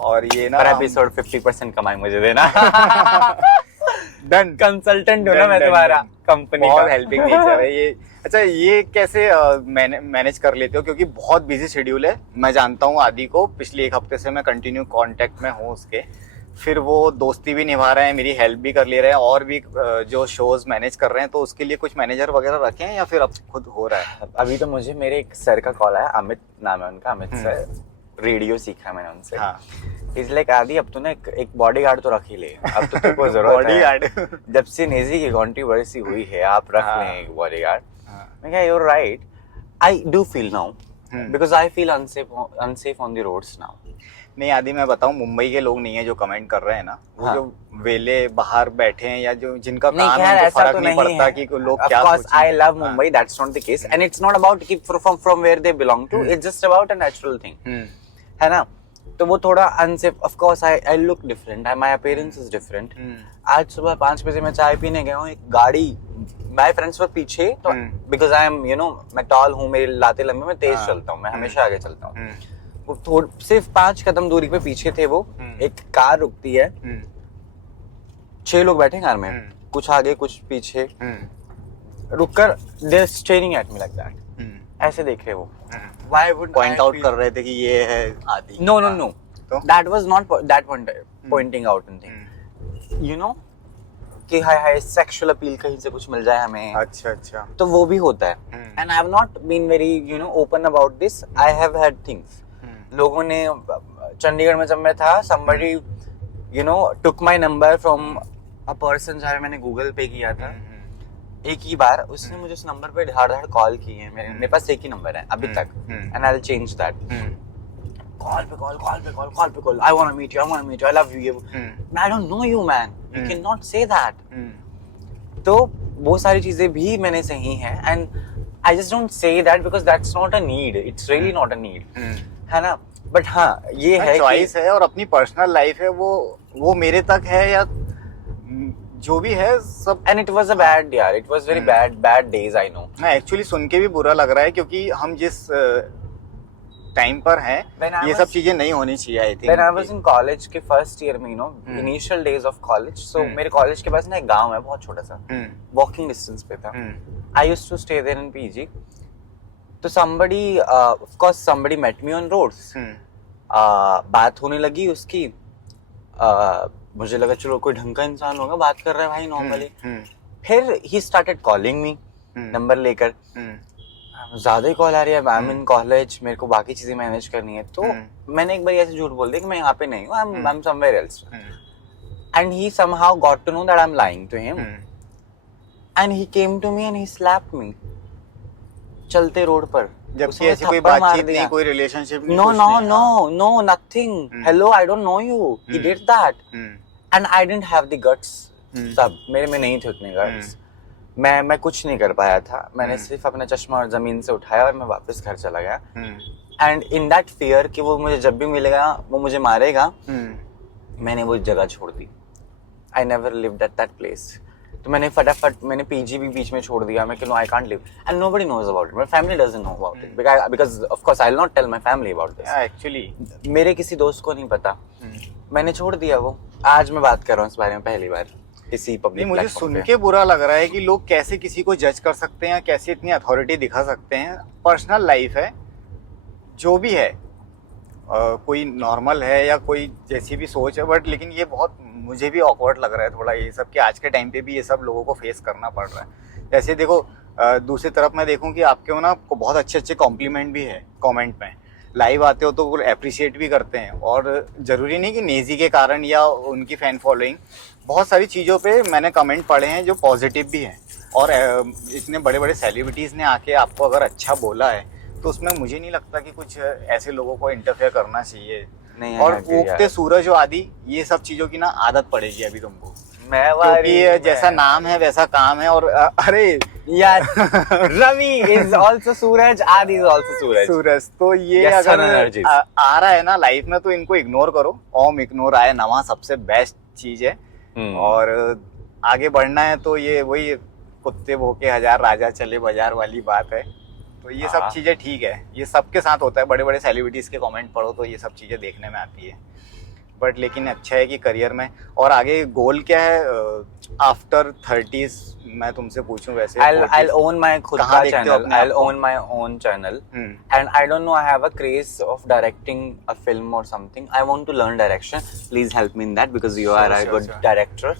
और ये ना एपिसोड 50% कमाई मुझे देना। डन, कंसल्टेंट हो ना मैं तुम्हारा कंपनी का, बहुत हेल्पिंग नेचर है ये। अच्छा, ये कैसे मैनेज कर लेते हो? क्योंकि बहुत बिजी शेड्यूल है, मैं जानता हूँ आदि को, पिछले 1 हफ्ते से मैं कंटिन्यू कांटेक्ट में हूँ उसके, फिर वो दोस्ती भी निभा रहे हैं, मेरी हेल्प भी कर ले रहे हैं, और भी जो शोज मैनेज कर रहे हैं। तो उसके लिए कुछ मैनेजर वगैरह रखे हैं या फिर अब खुद हो रहा है? अभी तो मुझे मेरे एक सर का कॉल आया, अमित नाम है उनका, अमित सर, रेडियो सीखा मैंने उनसे। हाँ, इसलिए आदि अब तो ना एक बॉडीगार्ड तो रख ही ले, अब तो तेरे को जरूरत बॉडीगार्ड। जब से नेजी की कंट्रोवर्सी हुई है, आप रख लें एक बॉडीगार्ड। मैं कहा you're right, I do feel now because I feel unsafe on the roads now. नहीं आदि, मैं बताऊं, मुंबई के लोग नहीं है जो कमेंट कर रहे हैं ना, वो जो वेले बाहर बैठे हैं या जो जिनका काम है, उनको फर्क नहीं पड़ता कि लोग क्या सोचेंगे। Of course, I love Mumbai, that's not the case, and it's not about from where they belong to, it's just about a natural thing, है ना। तो वो थोड़ा unsafe. Of course I look different, my appearance is different. आज सुबह 5 बजे मैं चाय पीने गया हूँ, एक गाड़ी, माय फ्रेंड्स वर पीछे, तो बिकॉज आई एम मैं टॉल हूँ, मेरे लाते लंबे, मैं तेज चलता हूँ, मैं हमेशा आगे चलता हूँ. वो सिर्फ 5 कदम दूरी पे पीछे थे वो. एक कार रुकती है, 6 लोग बैठे कार में, कुछ आगे कुछ पीछे, रुककर they are staring at me like that. ऐसे देख रहे वो. व्हाई वुड पॉइंट आउट कर रहे थे कि ये है आदि. नो तो that was not that pointing out and thing, you know, कि हाय सेक्सुअल अपील कहीं से कुछ मिल जाए हमें. अच्छा. तो वो भी होता है. And I have not been very open about this. I have had things. लोगों ने चंडीगढ़ में जब मैं था, somebody took my number from a person जहाँ मैंने गूगल पे किया था. एक ही बार उसने मुझे उस नंबर पे धाड़ कॉल की है. मेरे पास एक ही नंबर है अभी तक, and I will change that. Call पे call, I want to meet you, I love you. I don't know you, man. You cannot say that. तो वो सारी चीजें भी मैंने सही हैं, and I just don't say that because that's not a need. It's really not a need. है ना. बट हाँ, ये है चॉइस है, और अपनी पर्सनल लाइफ है, वो मेरे तक है या जो भी है सब. And it was a bad यार, it was very bad days, I know. मैं एक्चुअली सुन के भी बुरा लग रहा है, क्योंकि हम जिस टाइम पर हैं, ये सब चीजें नहीं होनी चाहिए. I think when I was in college के फर्स्ट ईयर में, इनिशियल डेज ऑफ कॉलेज, सो मेरे कॉलेज के पास ना एक गांव है बहुत छोटा सा, वॉकिंग डिस्टेंस पे था. I used to stay there in PG. तो somebody of course somebody met me on roads. बात होने लगी उसकी. मुझे लगा चलो कोई ढंग का इंसान होगा, बात कर रहा है भाई नॉर्मली. फिर he started calling me, number लेकर. ज्यादा ही कॉल आ रही है. आई एम इन कॉलेज, मेरे को बाकी चीजें मैनेज करनी है. तो मैंने एक बार ऐसे झूठ बोल दिया कि मैं यहाँ पे नहीं हूँ, I M somewhere else. And he somehow got to know that I'm lying to him. And he came to me and he slapped me. चलते रोड पर, जबकि ऐसी कोई बातचीत नहीं, कोई रिलेशनशिप नहीं. No, nothing. Hello, I don't know you. He did that. And I didn't have the guts. तब मेरे में नहीं थे उतने guts. मैं कुछ नहीं कर पाया था. मैंने सिर्फ अपना चश्मा और जमीन से उठाया और मैं वापस घर चला गया. And in that fear कि वो मुझे जब भी मिलेगा वो मुझे मारेगा, मैंने वो जगह छोड़ दी. I never lived at that place. तो मैंने फटाफट पीजी भी बीच में छोड़ दिया. मैं कि no, I can't live, and nobody knows about it. My family doesn't know about it because of course I will not tell my family about this. Actually मेरे किसी दोस्त को नहीं पता. मैंने छोड़ दिया वो. आज मैं बात कर रहा हूँ इस बारे में पहली बार किसी पब्लिक मुझे सुन के बुरा लग रहा है कि लोग कैसे किसी को जज कर सकते हैं, कैसे इतनी अथॉरिटी दिखा सकते हैं. पर्सनल लाइफ है, जो भी है, कोई नॉर्मल है या कोई जैसी भी सोच है, बट लेकिन ये बहुत मुझे भी ऑकवर्ड लग रहा है थोड़ा ये सब, कि आज के टाइम पे भी ये सब लोगों को फेस करना पड़ रहा है. जैसे देखो, दूसरी तरफ मैं देखूं कि आपके ना बहुत अच्छे कॉम्प्लीमेंट भी है कमेंट में. लाइव आते हो तो वो अप्रिशिएट भी करते हैं, और ज़रूरी नहीं कि नेजी के कारण या उनकी फ़ैन फॉलोइंग, बहुत सारी चीज़ों पे मैंने कमेंट पढ़े हैं जो पॉजिटिव भी हैं. और इतने बड़े बड़े सेलिब्रिटीज़ ने आके आपको अगर अच्छा बोला है, तो उसमें मुझे नहीं लगता कि कुछ ऐसे लोगों को इंटरफेयर करना चाहिए. नहीं, और उगते सूरज और आदि, ये सब चीज़ों की ना आदत पड़ेगी अभी तुमको, क्योंकि जैसा नाम है वैसा काम है. और अरे यार, रवि इज आल्सो सूरज, आदि इज आल्सो सूरज. तो ये अगर आ रहा है ना लाइफ में, तो इनको इग्नोर करो. ओम इग्नोर आए नवा सबसे बेस्ट चीज है. और आगे बढ़ना है तो ये वही कुत्ते भोके हजार राजा चले बाजार वाली बात है. तो ये सब चीजें ठीक है, ये सबके साथ होता है. बड़े बड़े सेलिब्रिटीज के कमेंट पढ़ो तो ये सब चीजें देखने में आती है. बट लेकिन अच्छा है कि करियर में, और आगे गोल क्या है आफ्टर 30s, मैं तुमसे पूछूं वैसे. I'll own my खुद का channel. I'll own my own channel. And I don't know, I have a craze of directing a film or something. I want to learn direction. Please help me in that because you are a good director.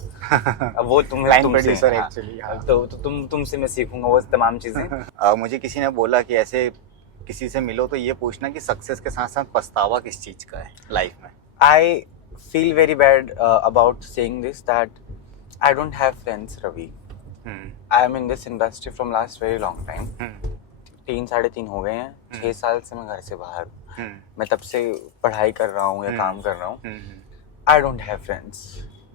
वो तुम लाइन प्रोड्यूसर एक्चुअली. तो तुमसे मैं सीखूंगा वो तमाम चीजें. मुझे किसी ने बोला कि ऐसे किसी से मिलो तो ये पूछना कि सक्सेस के साथ साथ पछतावा किस चीज का है लाइफ में. I feel very bad about saying this, that I don't have friends, Ravi. I am in this industry from last very long time. 3-3.5 हो गए हैं. 6 साल से मैं घर से बाहर हूँ. मैं तब से पढ़ाई कर रहा हूँ या काम कर रहा हूँ. I don't have friends.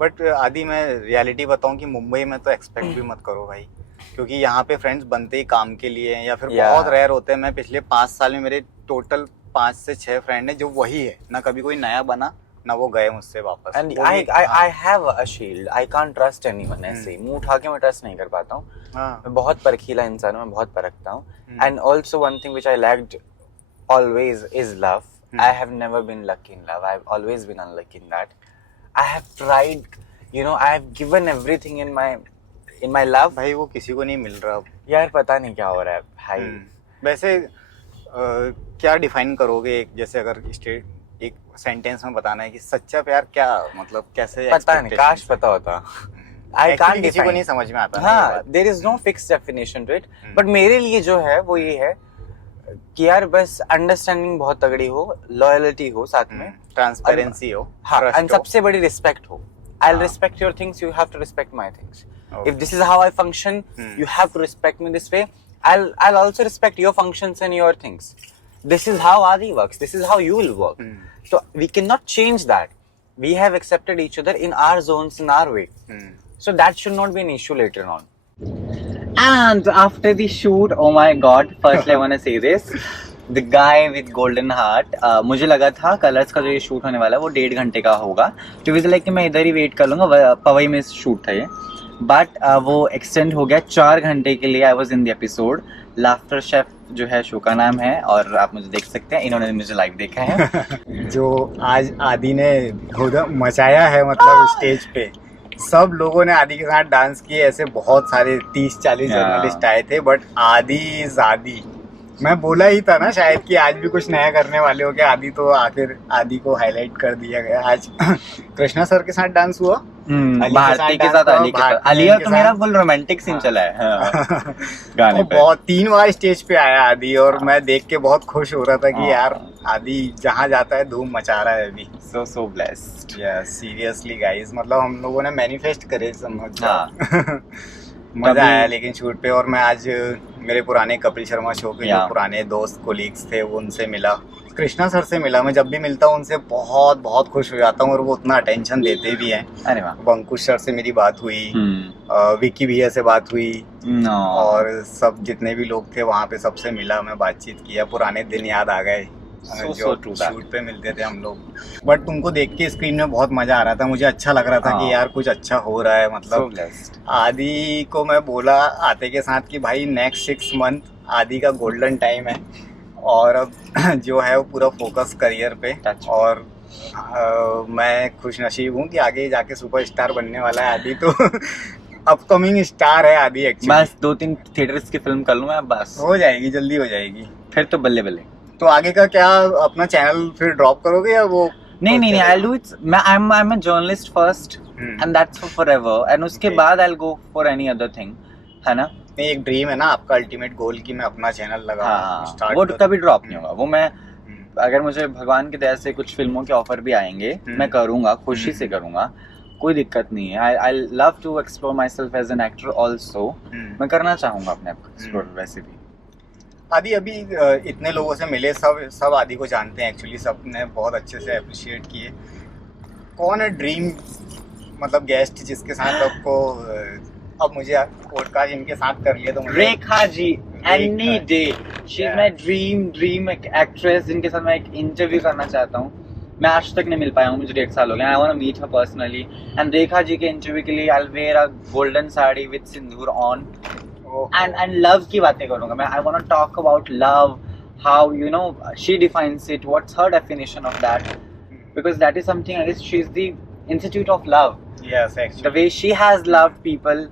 But आदि मैं रियलिटी बताऊँ कि मुंबई में तो एक्सपेक्ट भी मत करो भाई, क्योंकि यहाँ पे फ्रेंड्स बनते ही काम के लिए हैं या फिर बहुत रेयर होते हैं. मैं पिछले 5 साल में मेरे टोटल 5 से 6 फ्रेंड है जो वही है, ना कभी कोई नया बना ना वो गए मुझसे वापस। एंड वो भी- आई have a shield, I can't trust anyone ऐसे मुंह उठा के मैं ट्रस्ट नहीं कर पाता हूँ। हाँ। मैं बहुत परखीला इंसान हूँ, मैं बहुत परखता हूँ। हम्म। And also one thing which I lacked always is love. I have never been lucky in love. I've always been unlucky in that. I have tried, you know, I have given everything in my love. भाई वो किसी को नहीं मिल रहा अब। यार पता नहीं क्या हो रहा है भाई। वैसे क्या डिफाइन करोगे, एक जैसे अगर स्टेट एक सेंटेंस में बताना है कि सच्चा प्यार क्या मतलब कैसे? पता नहीं, काश पता होता। I can't किसी को define. नहीं समझ में आता ना ये हाँ, बात। there is no fixed definition to it. But मेरे लिए जो है वो ये है कि यार बस अंडरस्टैंडिंग बहुत तगड़ी हो, लॉयल्टी हो साथ में, ट्रांसपेरेंसी हो, हाँ, trust एंड हो। सबसे बड़ी रिस्पेक्ट हो। I'll respect your things, you have to respect my things. Okay. If this is how I function, you have to respect me this way. I'll also respect your functions and your things. This is how Adi works. This is how you will work. So we cannot change that. We have accepted each other in our zones, in our way. So that should not be an issue later on. And after the shoot, oh my god, firstly I want to say this. The guy with golden heart, मुझे लगा था कलर्स का जो ये शूट होने वाला है वो 1.5 घंटे का होगा, तो वैसे लाइक मैं इधर ही वेट कर लूंगा, पवई में शूट था ये, बट वो एक्सटेंड हो गया 4 घंटे के लिए। I was in the episode. Laughter chef जो है शो का नाम है, और आप मुझे देख सकते हैं, इन्होंने मुझे लाइव देखा है। जो आज आदि ने खुद मचाया है मतलब स्टेज पे, सब लोगों ने आदि के साथ डांस किए। ऐसे बहुत सारे 30-40 जर्नलिस्ट आए थे, बट आदि इज आदि। मैं बोला ही था ना शायद कि आज भी कुछ नया करने वाले हो क्या आदि, तो आखिर आदि को हाईलाइट कर दिया गया। आज कृष्णा सर के साथ डांस हुआ, भारती के साथ, अली के साथ। अली तो मेरा फुल रोमांटिक सीन चला है गाने पे। बहुत 3 बार स्टेज पे आया आदि, और मैं देख के बहुत खुश हो रहा था कि यार आदि जहाँ जाता है धूम मचा रहा है अभी। So blessed. सीरियसली गाइस, मतलब हम लोगों ने मैनिफेस्ट करे, समझ हाँ। मजा आया लेकिन शूट पे। और मैं आज मेरे पुराने कपिल शर्मा शो के जो पुराने दोस्त कोलीग्स थे वो उनसे मिला, कृष्णा सर से मिला। मैं जब भी मिलता हूँ उनसे बहुत बहुत खुश हो जाता हूँ, और वो उतना अटेंशन देते भी हैं। अरे वाह। अंकुश सर से मेरी बात हुई, विक्की भैया से बात हुई, और सब जितने भी लोग थे वहाँ पे सबसे मिला, मैं बातचीत किया, पुराने दिन याद आ गए जो शूट पे मिलते थे हम लोग। बट तुमको देख के स्क्रीन में बहुत मजा आ रहा था, मुझे अच्छा लग रहा था कि यार कुछ अच्छा हो रहा है। मतलब आदि को मैं बोला आते के साथ कि भाई नेक्स्ट 6 मंथ आदि का गोल्डन टाइम है, और अब जो है वो पूरा फोकस करियर पे। और मैं खुश नसीब हूँ कि आगे जाके सुपरस्टार बनने वाला है आदि, तो अपकमिंग स्टार है आदि एक्चुअली। बस 2-3 थिएटर्स की फिल्म कर लूँ मैं, बस हो जाएगी, जल्दी हो जाएगी, फिर तो बल्ले बल्ले। तो आगे का क्या, अपना चैनल फिर ड्रॉप करोगे या वो? नहीं, I'll do it. I'm a journalist first, and that's for forever. And उसके बाद I'll go for any other thing, है ना? नहीं, एक ड्रीम है ना आपका, अल्टीमेट गोल कि मैं अपना चैनल लगाऊं, वो कभी ड्रॉप नहीं होगा। वो मैं अगर मुझे भगवान की दया से कुछ फिल्मों के ऑफर भी आएंगे, मैं करूंगा, खुशी से करूंगा, कोई दिक्कत नहीं है। I love to explore myself as an actor also. मैं करना चाहूंगा अपने आप को एक्सप्लोर। वैसे भी आदि अभी इतने लोगों से मिले, सब आदि को जानते हैं एक्चुअली, सब ने बहुत अच्छे से अप्रिशिएट किए। कौन है ड्रीम मतलब गेस्ट जिसके साथ आपको, अब मुझे पॉडकास्ट इनके साथ कर लिया तो मुझे Rekha ji, any day she is my dream actress, जिनके साथ मैं एक इंटरव्यू करना चाहता हूँ। मैं आज तक नहीं मिल पाया हूँ, मुझे 1.5 साल हो गए। I want to meet her personally, and Rekha ji के इंटरव्यू के लिए I will wear a golden sari with sindoor on, and love की बातें करूंगा मैं। I want to talk about love, how you know she defines it, what's her definition of that, because that is something, I guess she's the institute of love. Yes, actually. The way she has loved people,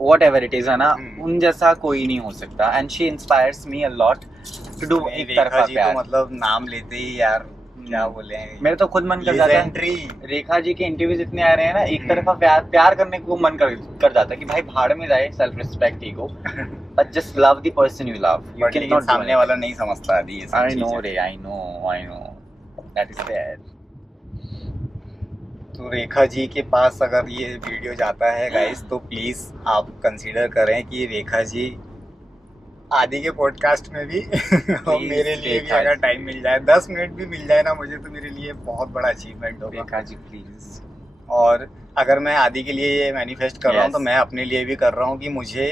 whatever it is, है ना, उन जैसा कोई नहीं हो सकता, and she inspires me a lot to do एक तरफा प्यार। तो मतलब नाम लेते ही यार क्या बोले, मेरे तो खुद मन कर जाता है। रेखा जी के इंटरव्यूज इतने आ रहे हैं ना, एक तरफा प्यार करने को मन कर जाता है कि भाई भाड़ में जाए self respect ego, but just love the person you love. You can not, सामने वाला नहीं समझता आदि ये सब आई नो रे, I know that is bad. तो रेखा जी के पास अगर ये वीडियो जाता है गाइस, तो प्लीज आप कंसीडर करें कि रेखा जी आदि के पॉडकास्ट में भी और मेरे लिए भी अगर टाइम मिल जाए, 10 मिनट भी मिल जाए ना मुझे, तो मेरे लिए बहुत बड़ा अचीवमेंट होगा। रेखा जी प्लीज। और अगर मैं आदि के लिए ये मैनिफेस्ट कर रहा हूँ, तो मैं अपने लिए भी कर रहा हूँ कि मुझे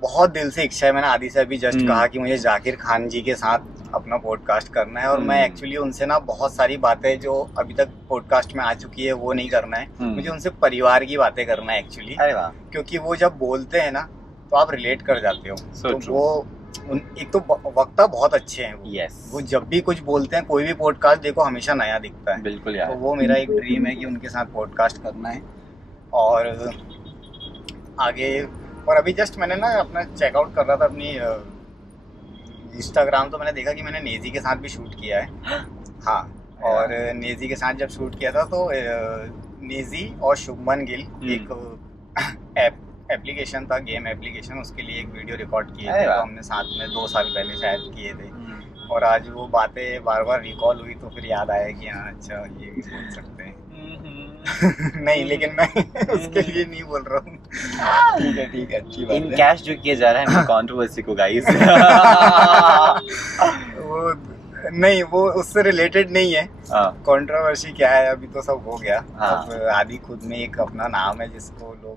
बहुत दिल से इच्छा है। मैंने आदि से अभी जस्ट हम्म। कहा कि मुझे जाकिर खान जी के साथ अपना पॉडकास्ट करना है, और मैं एक्चुअली उनसे ना बहुत सारी बातें जो अभी तक पॉडकास्ट में आ चुकी है वो नहीं करना है। मुझे उनसे परिवार की बातें करना है एक्चुअली, अरे वाह, क्योंकि वो जब बोलते हैं ना तो आप रिलेट कर जाते हो। So तो true. वो एक तो वक्ता बहुत अच्छे हैं वो। यस, वो जब भी कुछ बोलते हैं, कोई भी पॉडकास्ट देखो हमेशा नया दिखता है। बिल्कुल तो यार। वो मेरा एक ड्रीम है कि उनके साथ पॉडकास्ट करना है। और आगे, और अभी जस्ट मैंने ना अपना चेकआउट कर रहा था अपनी इंस्टाग्राम, तो मैंने देखा कि मैंने नेजी के साथ भी शूट किया है। हाँ, और नेजी के साथ जब शूट किया था तो नेजी और शुभमन गिल एक एप्लीकेशन था, गेम एप्लीकेशन, उसके लिए एक वीडियो रिकॉर्ड किए थे। तो हमने साथ में 2 साल पहले शायद किए थे। और आज वो बातें बार बार रिकॉल हुई तो फिर याद आया कि हाँ अच्छा ये भी बोल सकते हैं। नहीं, लेकिन मैं उसके लिए नहीं बोल रहा हूँ। ठीक है, अच्छी बात इन है। कैश जो किया जा रहा है कंट्रोवर्सी को गाइस। वो नहीं, वो उससे रिलेटेड नहीं है। हाँ, कंट्रोवर्सी क्या है, अभी तो सब हो गया। हाँ। अब आदि खुद में एक अपना नाम है जिसको लोग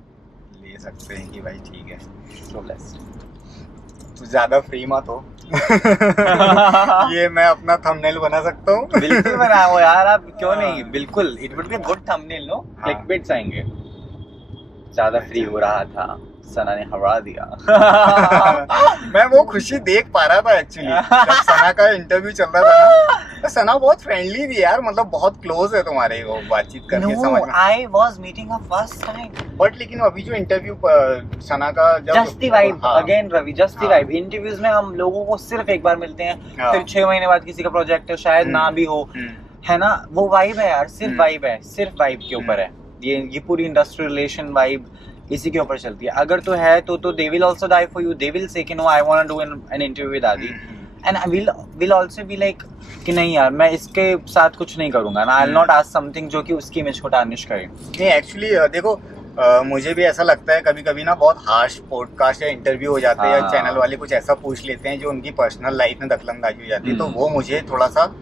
ले सकते हैं कि भाई ठीक है, so blessed. तू ज्यादा फ्री मत हो। ये मैं अपना थंबनेल बना सकता हूँ। बिल्कुल बनाओ यार, आप क्यों हाँ। नहीं, बिल्कुल it would be a good thumbnail, no हाँ। क्लिकबेट्स आएंगे। ज्यादा फ्री हो रहा था, सना ने हरा दिया। मैं वो खुशी देख पा रहा था एक्चुअली जब सना का इंटरव्यू चल रहा था ना। तो सना बहुत फ्रेंडली थी यार, मतलब बहुत क्लोज है तुम्हारे, वो बातचीत करके No, समझ में। I was meeting her first time. But लेकिन अभी जो इंटरव्यू सना का जब Just the vibe, हाँ, again रवि, just the हाँ। vibe. Interviews में हम लोगों को सिर्फ एक बार मिलते हैं, हाँ। फिर 6 महीने बाद किसी का प्रोजेक्ट है, शायद ना भी हो, है ना। वो वाइब है यार, सिर्फ वाइब है, सिर्फ वाइब के ऊपर है। ये पूरी इंडस्ट्रियल रिलेशन वाइब इसी के ऊपर चलती है। अगर तो है तो they will also die for you, they will say कि no I want to do an interview with Aadi, and I will also be like कि नहीं यार मैं इसके साथ कुछ नहीं करूंगा ना, आई विल नॉट आस्क समथिंग जो कि उसकी इमेज को टार्निश करे। नहीं एक्चुअली देखो, मुझे भी ऐसा लगता है कभी कभी ना, बहुत हार्श पॉडकास्ट या इंटरव्यू हो जाते हैं, या हाँ। चैनल वाले कुछ ऐसा पूछ लेते हैं जो उनकी पर्सनल लाइफ में दखलंदाजी हो जाती है। तो वो मुझे थोड़ा सा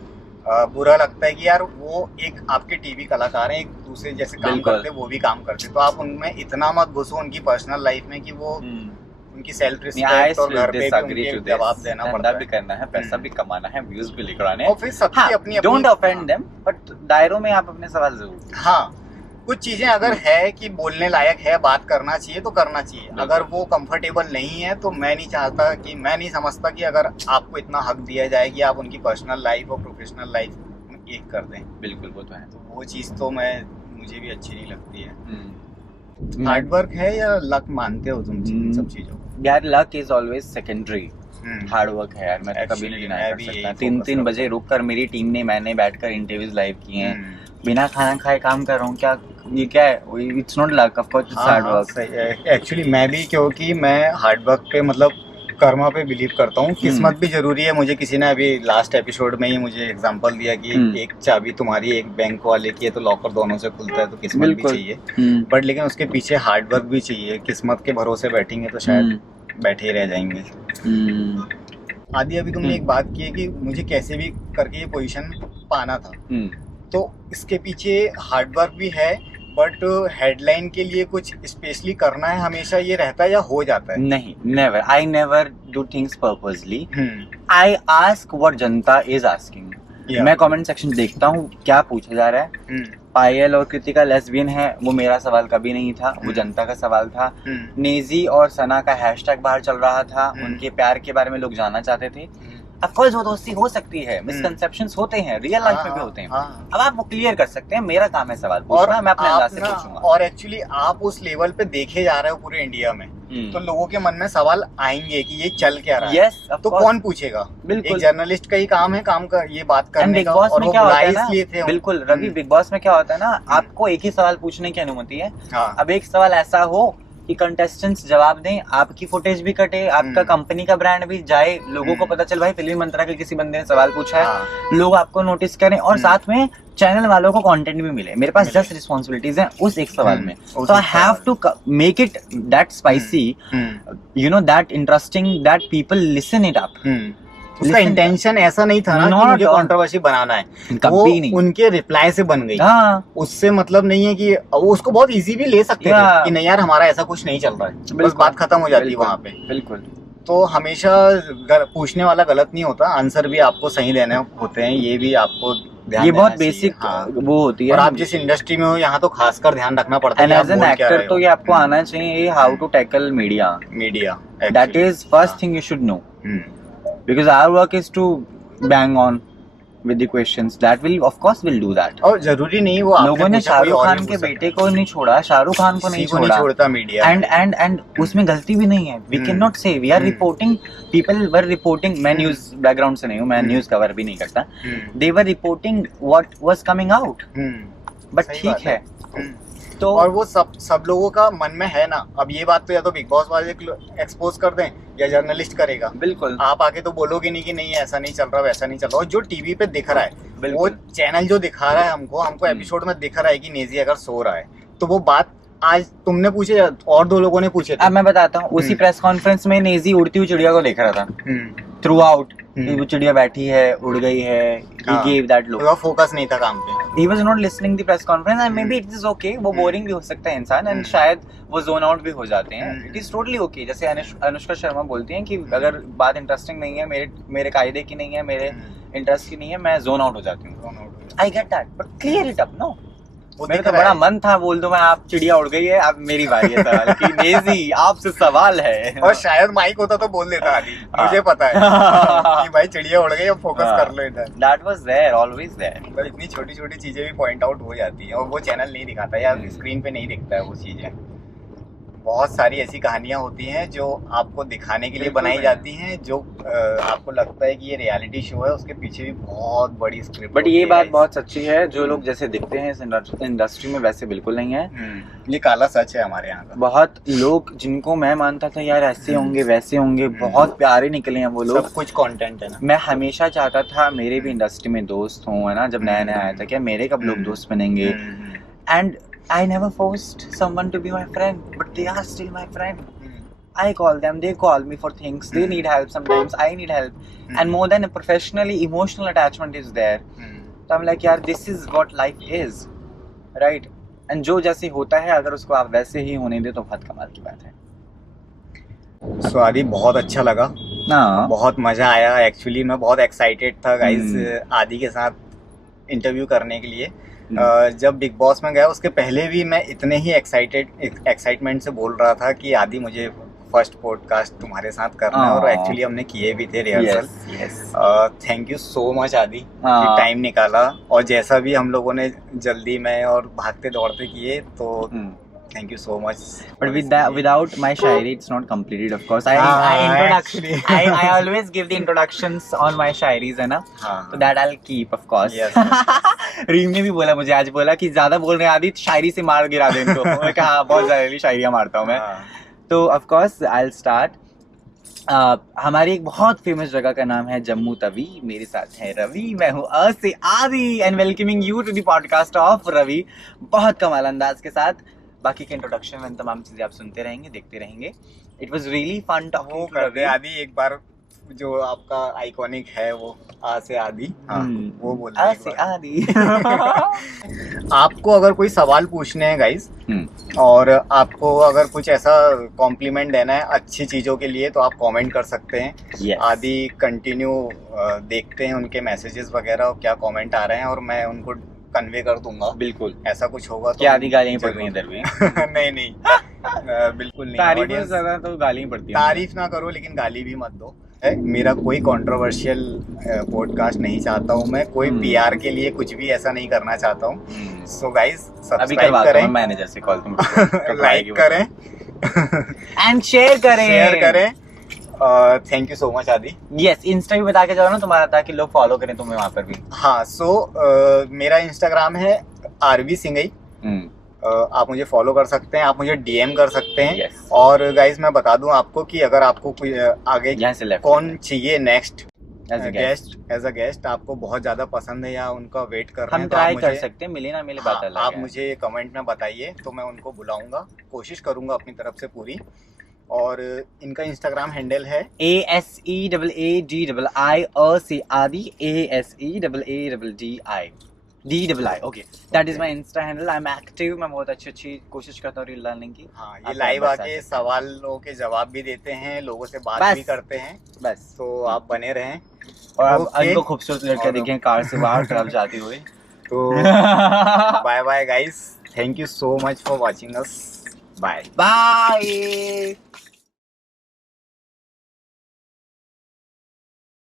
बुरा लगता है कि यार वो एक आपके टीवी कलाकार हैं, एक दूसरे जैसे काम बिल्कुल। करते, वो भी काम करते, तो आप उनमें इतना मत घुसो उनकी पर्सनल लाइफ में कि वो उनकी सेल्फ रिस्पेक्ट और घर पे भी उनके जवाब देना पड़ता भी है। करना है, पैसा भी कमाना है, व्यूज भी लेकर आने और फिर सबकी हैं। अपनी डोंट ऑफेंड देम, बट दायरों में आप अपने सवाल जरूर। हाँ, कुछ चीजें अगर है कि बोलने लायक है, बात करना चाहिए तो करना चाहिए। अगर वो कंफर्टेबल नहीं है तो मैं नहीं समझता कि अगर आपको इतना हक दिया जाए कि आप उनकी पर्सनल लाइफ और प्रोफेशनल लाइफ एक कर दें। बिल्कुल, वो तो है। तो वो चीज़ तो मुझे भी अच्छी नहीं लगती है। हार्ड वर्क है या लक मानते हो तुम इन सब चीजों को? यार luck is always secondary, hard work है यार, मैं तो कभी नहीं डिनाई कर सकता। 3-3 बजे रुककर मेरी टीम ने, मैंने बैठकर इंटरव्यूज लाइव किए हैं, बिना खाना खाए काम कर रहा हूँ। क्या ये क्या है? It's not luck, of course it's hard work. Actually मैं भी, क्योंकि मैं हार्ड वर्क पे मतलब कर्मा पे बिलीव करता हूँ। किस्मत भी जरूरी है। मुझे किसी ने अभी लास्ट एपिसोड में ही मुझे एग्जांपल दिया कि एक चाबी तुम्हारी एक बैंक वाले की है तो लॉकर दोनों से खुलता है, तो किस्मत भी चाहिए, बट लेकिन उसके पीछे हार्ड वर्क भी चाहिए। किस्मत के भरोसे बैठेंगे तो शायद बैठे ही रह जाएंगे। आदि, अभी तुमने एक बात की है कि मुझे कैसे भी करके ये पोजीशन पाना था, तो इसके पीछे हार्ड वर्क भी है, बट हेडलाइन के लिए कुछ स्पेशली करना है हमेशा, ये रहता है या हो जाता है? नहीं, never, I never do things purposely. I ask what Janata is asking. मैं कमेंट सेक्शन देखता हूँ क्या पूछा जा रहा है। पायल और कृतिका लेस्बियन है, वो मेरा सवाल कभी नहीं था, वो जनता का सवाल था। नेजी और सना का हैशटैग बाहर चल रहा था, उनके प्यार के बारे में लोग जानना चाहते थे। ऑफ कोर्स वो दोस्ती हो सकती है, मिसकंसेप्शंस होते हैं, रियल लाइफ में भी होते हैं। अब आप वो क्लियर कर सकते हैं, मेरा काम है सवाल पूछना, मैं अपने अंदाज से पूछूंगा। और एक्चुअली आप उस लेवल पे देखे जा रहे हो पूरे इंडिया में, तो लोगों के मन में सवाल आएंगे कि ये चल क्या रहा है। यस, तो कौन पूछेगा? एक जर्नलिस्ट का ही काम है, ये बात करने का। और वो बुलाए इसलिए थे। बिल्कुल रवि, बिग बॉस में क्या होता है ना, आपको एक ही सवाल पूछने की अनुमति है। अब एक सवाल ऐसा हो कि कंटेस्टेंट्स जवाब दें, आपकी फुटेज भी कटे, आपका कंपनी का ब्रांड भी जाए, लोगों को पता चल भाई फिल्मी मंत्रा के किसी बंदे ने सवाल पूछा है, लोग आपको नोटिस करें, और साथ में चैनल वालों को कंटेंट भी मिले। मेरे पास 10 रिस्पॉन्सिबिलिटीज हैं उस एक सवाल में, तो I have to make it that spicy, you know, that interesting, that people listen it up. उसका इंटेंशन ऐसा नहीं था ना Not कि मुझे at all. कंट्रोवर्सी बनाना है, कभी वो नहीं। उनके रिप्लाई से बन गई। हाँ उससे मतलब नहीं है कि वो उसको बहुत इजी भी ले सकते थे Yeah. कि नहीं यार हमारा ऐसा कुछ नहीं चल रहा है, बस बिल्कुल, बात खत्म हो जाती है बिल्कुल, वहां पे। बिल्कुल। तो हमेशा पूछने वाला गलत नहीं होता, आंसर भी आपको सही देने होते हैं, ये भी आपको ध्यान ये देना बहुत चाहिए। बेसिक हाँ। वो होती है। और आप जिस इंडस्ट्री में हो यहाँ तो खासकर ध्यान रखना पड़ता है एंड कि आप एज एन बोल क्या एक्टर रहे तो हो। ये आपको आना चाहिए how to tackle media. Media, that is first thing you should know, because our work is to bang on with the questions that will of course will do that. और जरूरी नहीं वो आपने लोगों ने पूछा, कोई शाहरुख और खान भी के पूछ सकता बेटे को नहीं छोड़ा, शाहरुख खान को है। नहीं किसी को नहीं छोड़ा, छोड़ता मीडिया। एंड उसमें गलती भी नहीं है। We can not say we are reporting, people were reporting. मैं न्यूज बैकग्राउंड से नहीं हूँ, मैं न्यूज कवर भी नहीं करता। They were reporting what was coming out, but ठीक है। तो और वो सब लोगों का मन में है ना। अब ये बात तो या तो बिग बॉस वाले एक्सपोज कर दें या जर्नलिस्ट करेगा। बिल्कुल आप आके तो बोलोगे नहीं कि नहीं ऐसा नहीं चल रहा, वैसा नहीं चल रहा। और जो टीवी पे दिख रहा है, वो बिल्कुल चैनल जो दिखा रहा है हमको एपिसोड में दिख रहा है कि नेजी अगर सो रहा है, तो वो बात आज तुमने पूछे और दो लोगों ने पूछे थे। अब मैं बताता हूँ, उसी प्रेस कॉन्फ्रेंस में नेजी उड़ती हुई चिड़िया को देख रहा था थ्रू आउट। वो चिड़िया बैठी है, उड़ गई है, he gave that look. उसका फोकस नहीं था काम पे। He was not listening the press conference and maybe it is okay. वो बोरिंग भी हो सकता है इंसान, एंड शायद वो जोन आउट भी हो जाते हैं। It is totally okay. जैसे अनुष्का शर्मा बोलती हैं कि अगर बात इंटरेस्टिंग नहीं है, मेरे कायदे की नहीं है, मेरे इंटरेस्ट की नहीं है, मैं जोन आउट हो जाती हूँ। I get that, but clear it up no. मेरा तो बड़ा मन था बोल दो मैं, आप चिड़िया उड़ गई है, अब मेरी बारी है सवाल की। नेजी आपसे सवाल है। और शायद माइक होता तो बोल देता आदि, मुझे पता है कि भाई चिड़िया उड़ गई, अब फोकस कर लो इधर। That was there, always there. मतलब इतनी छोटी छोटी चीजें भी पॉइंट आउट हो जाती हैं और वो चैनल नहीं दिखाता या स्क्रीन पे नहीं दिखता है वो चीजें। बहुत सारी ऐसी कहानियां होती हैं जो आपको दिखाने के लिए बनाई जाती हैं, जो आपको लगता है कि ये रियलिटी शो है, उसके पीछे भी बहुत बड़ी स्क्रिप्ट। बट ये बात बहुत सच्ची है, जो लोग जैसे दिखते हैं इस इंडस्ट्री में वैसे बिल्कुल नहीं है। ये काला सच है हमारे यहाँ का। बहुत लोग जिनको मैं मानता था यार ऐसे होंगे वैसे होंगे, बहुत प्यारे निकले हैं वो लोग। सब कुछ कंटेंट है ना। मैं हमेशा चाहता था मेरे भी इंडस्ट्री में दोस्त हों, है ना। जब नया नया आया था क्या मेरे कब लोग दोस्त बनेंगे, and I never forced someone to be my friend, but they are still my friend. I call them, they call me for things. They need help sometimes, I need help. And more than a professionally, emotional attachment is there. So I'm like, यार, this is what life is, right? And जो जैसे होता है, अगर उसको आप वैसे ही होने दे तो बहुत कमाल की बात है। So आदि बहुत अच्छा लगा, बहुत मजा आया। एक्चुअली मैं बहुत एक्साइटेड था गाइस आदि के साथ इंटरव्यू करने के लिए। जब बिग बॉस में गया उसके पहले भी मैं इतने ही एक्साइटमेंट से बोल रहा था कि आदि मुझे फर्स्ट पॉडकास्ट तुम्हारे साथ करना है, और एक्चुअली हमने किए भी थे rehearsal. Thank you so much आदि कि टाइम निकाला, और जैसा भी हम लोगों ने जल्दी में और भागते दौड़ते किए, तो thank you so much. But without my Shayari it's not completed, of course. I always give the introductions on my shayaris, है ना, so that I'll keep, of course. Yes. रीम ने भी बोला मुझे, आज बोला कि ज्यादा बोल रहे हैं आदि, शायरी से मार गिरा दे इनको। मैं कहा हाँ, बहुत ज्यादा शायरियाँ मारता हूँ मैं। तो of course I'll start. हमारी एक बहुत फेमस जगह का नाम है जम्मू तवी। मेरे साथ है रवि, मैं हूँ अ से Aadi, and welcoming you to the podcast of Ravi. बहुत कमाल अंदाज के साथ बाकी के इंट्रोडक्शन एंड तमाम चीजें आप सुनते रहेंगे, देखते रहेंगे। It was really fun talking to Ravi. Aadi एक बार जो आपका आइकॉनिक है वो आ से आदि, वो बोलना आ से आदि। आपको अगर कोई सवाल पूछने हैं गाइस, और आपको अगर कुछ ऐसा कॉम्प्लीमेंट देना है अच्छी चीज़ों के लिए, तो आप कमेंट कर सकते हैं। Yes. आदि कंटिन्यू देखते हैं उनके मैसेजेस वगैरह और क्या कमेंट आ रहे हैं, और मैं उनको कन्वे कर दूंगा। बिल्कुल ऐसा कुछ होगा तो क्या आदि गालियाँ पड़ रही हैं इधर भी? नहीं बिल्कुल नहीं। तारीफ ज्यादा तो गाली पड़ती है। तारीफ ना करो लेकिन गाली भी मत दो। मेरा कोई कंट्रोवर्शियल पॉडकास्ट नहीं चाहता हूँ मैं, कोई पीआर के लिए कुछ भी ऐसा नहीं करना चाहता हूँ। सो गाइस सब्सक्राइब करें, मैनेजर से कॉल, तुम लाइक करें एंड शेयर करें। थैंक यू सो मच आदि। यस, इंस्टा भी बता के जाओ ना तुम्हारा, ताकि लोग फॉलो करें तुम्हें वहाँ पर भी। हाँ, मेरा इंस्टाग्राम है RV सिंगई। आप मुझे फॉलो कर सकते हैं, आप मुझे DM कर सकते हैं। Yes. और गाइस मैं बता दूं आपको कि अगर आपको कोई आगे कौन चाहिए नेक्स्ट एज अ गेस्ट आपको बहुत ज्यादा पसंद है या उनका वेट कर रहे हैं, हम ट्राई कर सकते हैं, मिले ना मिले बात अलग है। आप मुझे कमेंट में बताइए तो मैं उनको बुलाऊंगा, कोशिश करूंगा अपनी तरफ से पूरी। और इनका इंस्टाग्राम हैंडल है ASEAADII आदि ASEAADDI DII okay that is my Insta handle. I am active, मैं बहुत अच्छी कोशिश करता हूँ रील डालने की। हाँ, ये आप लाइव बस आ आके सकते सवालों के जवाब भी देते हैं, लोगों से बात बस। भी करते हैं, बस तो आप बने रहें। और अब Okay. इनको खूबसूरत लड़के और- दिखे कार से बाहर तरफ जाते हुए। तो bye bye guys, thank you so much for watching us, bye. Bye.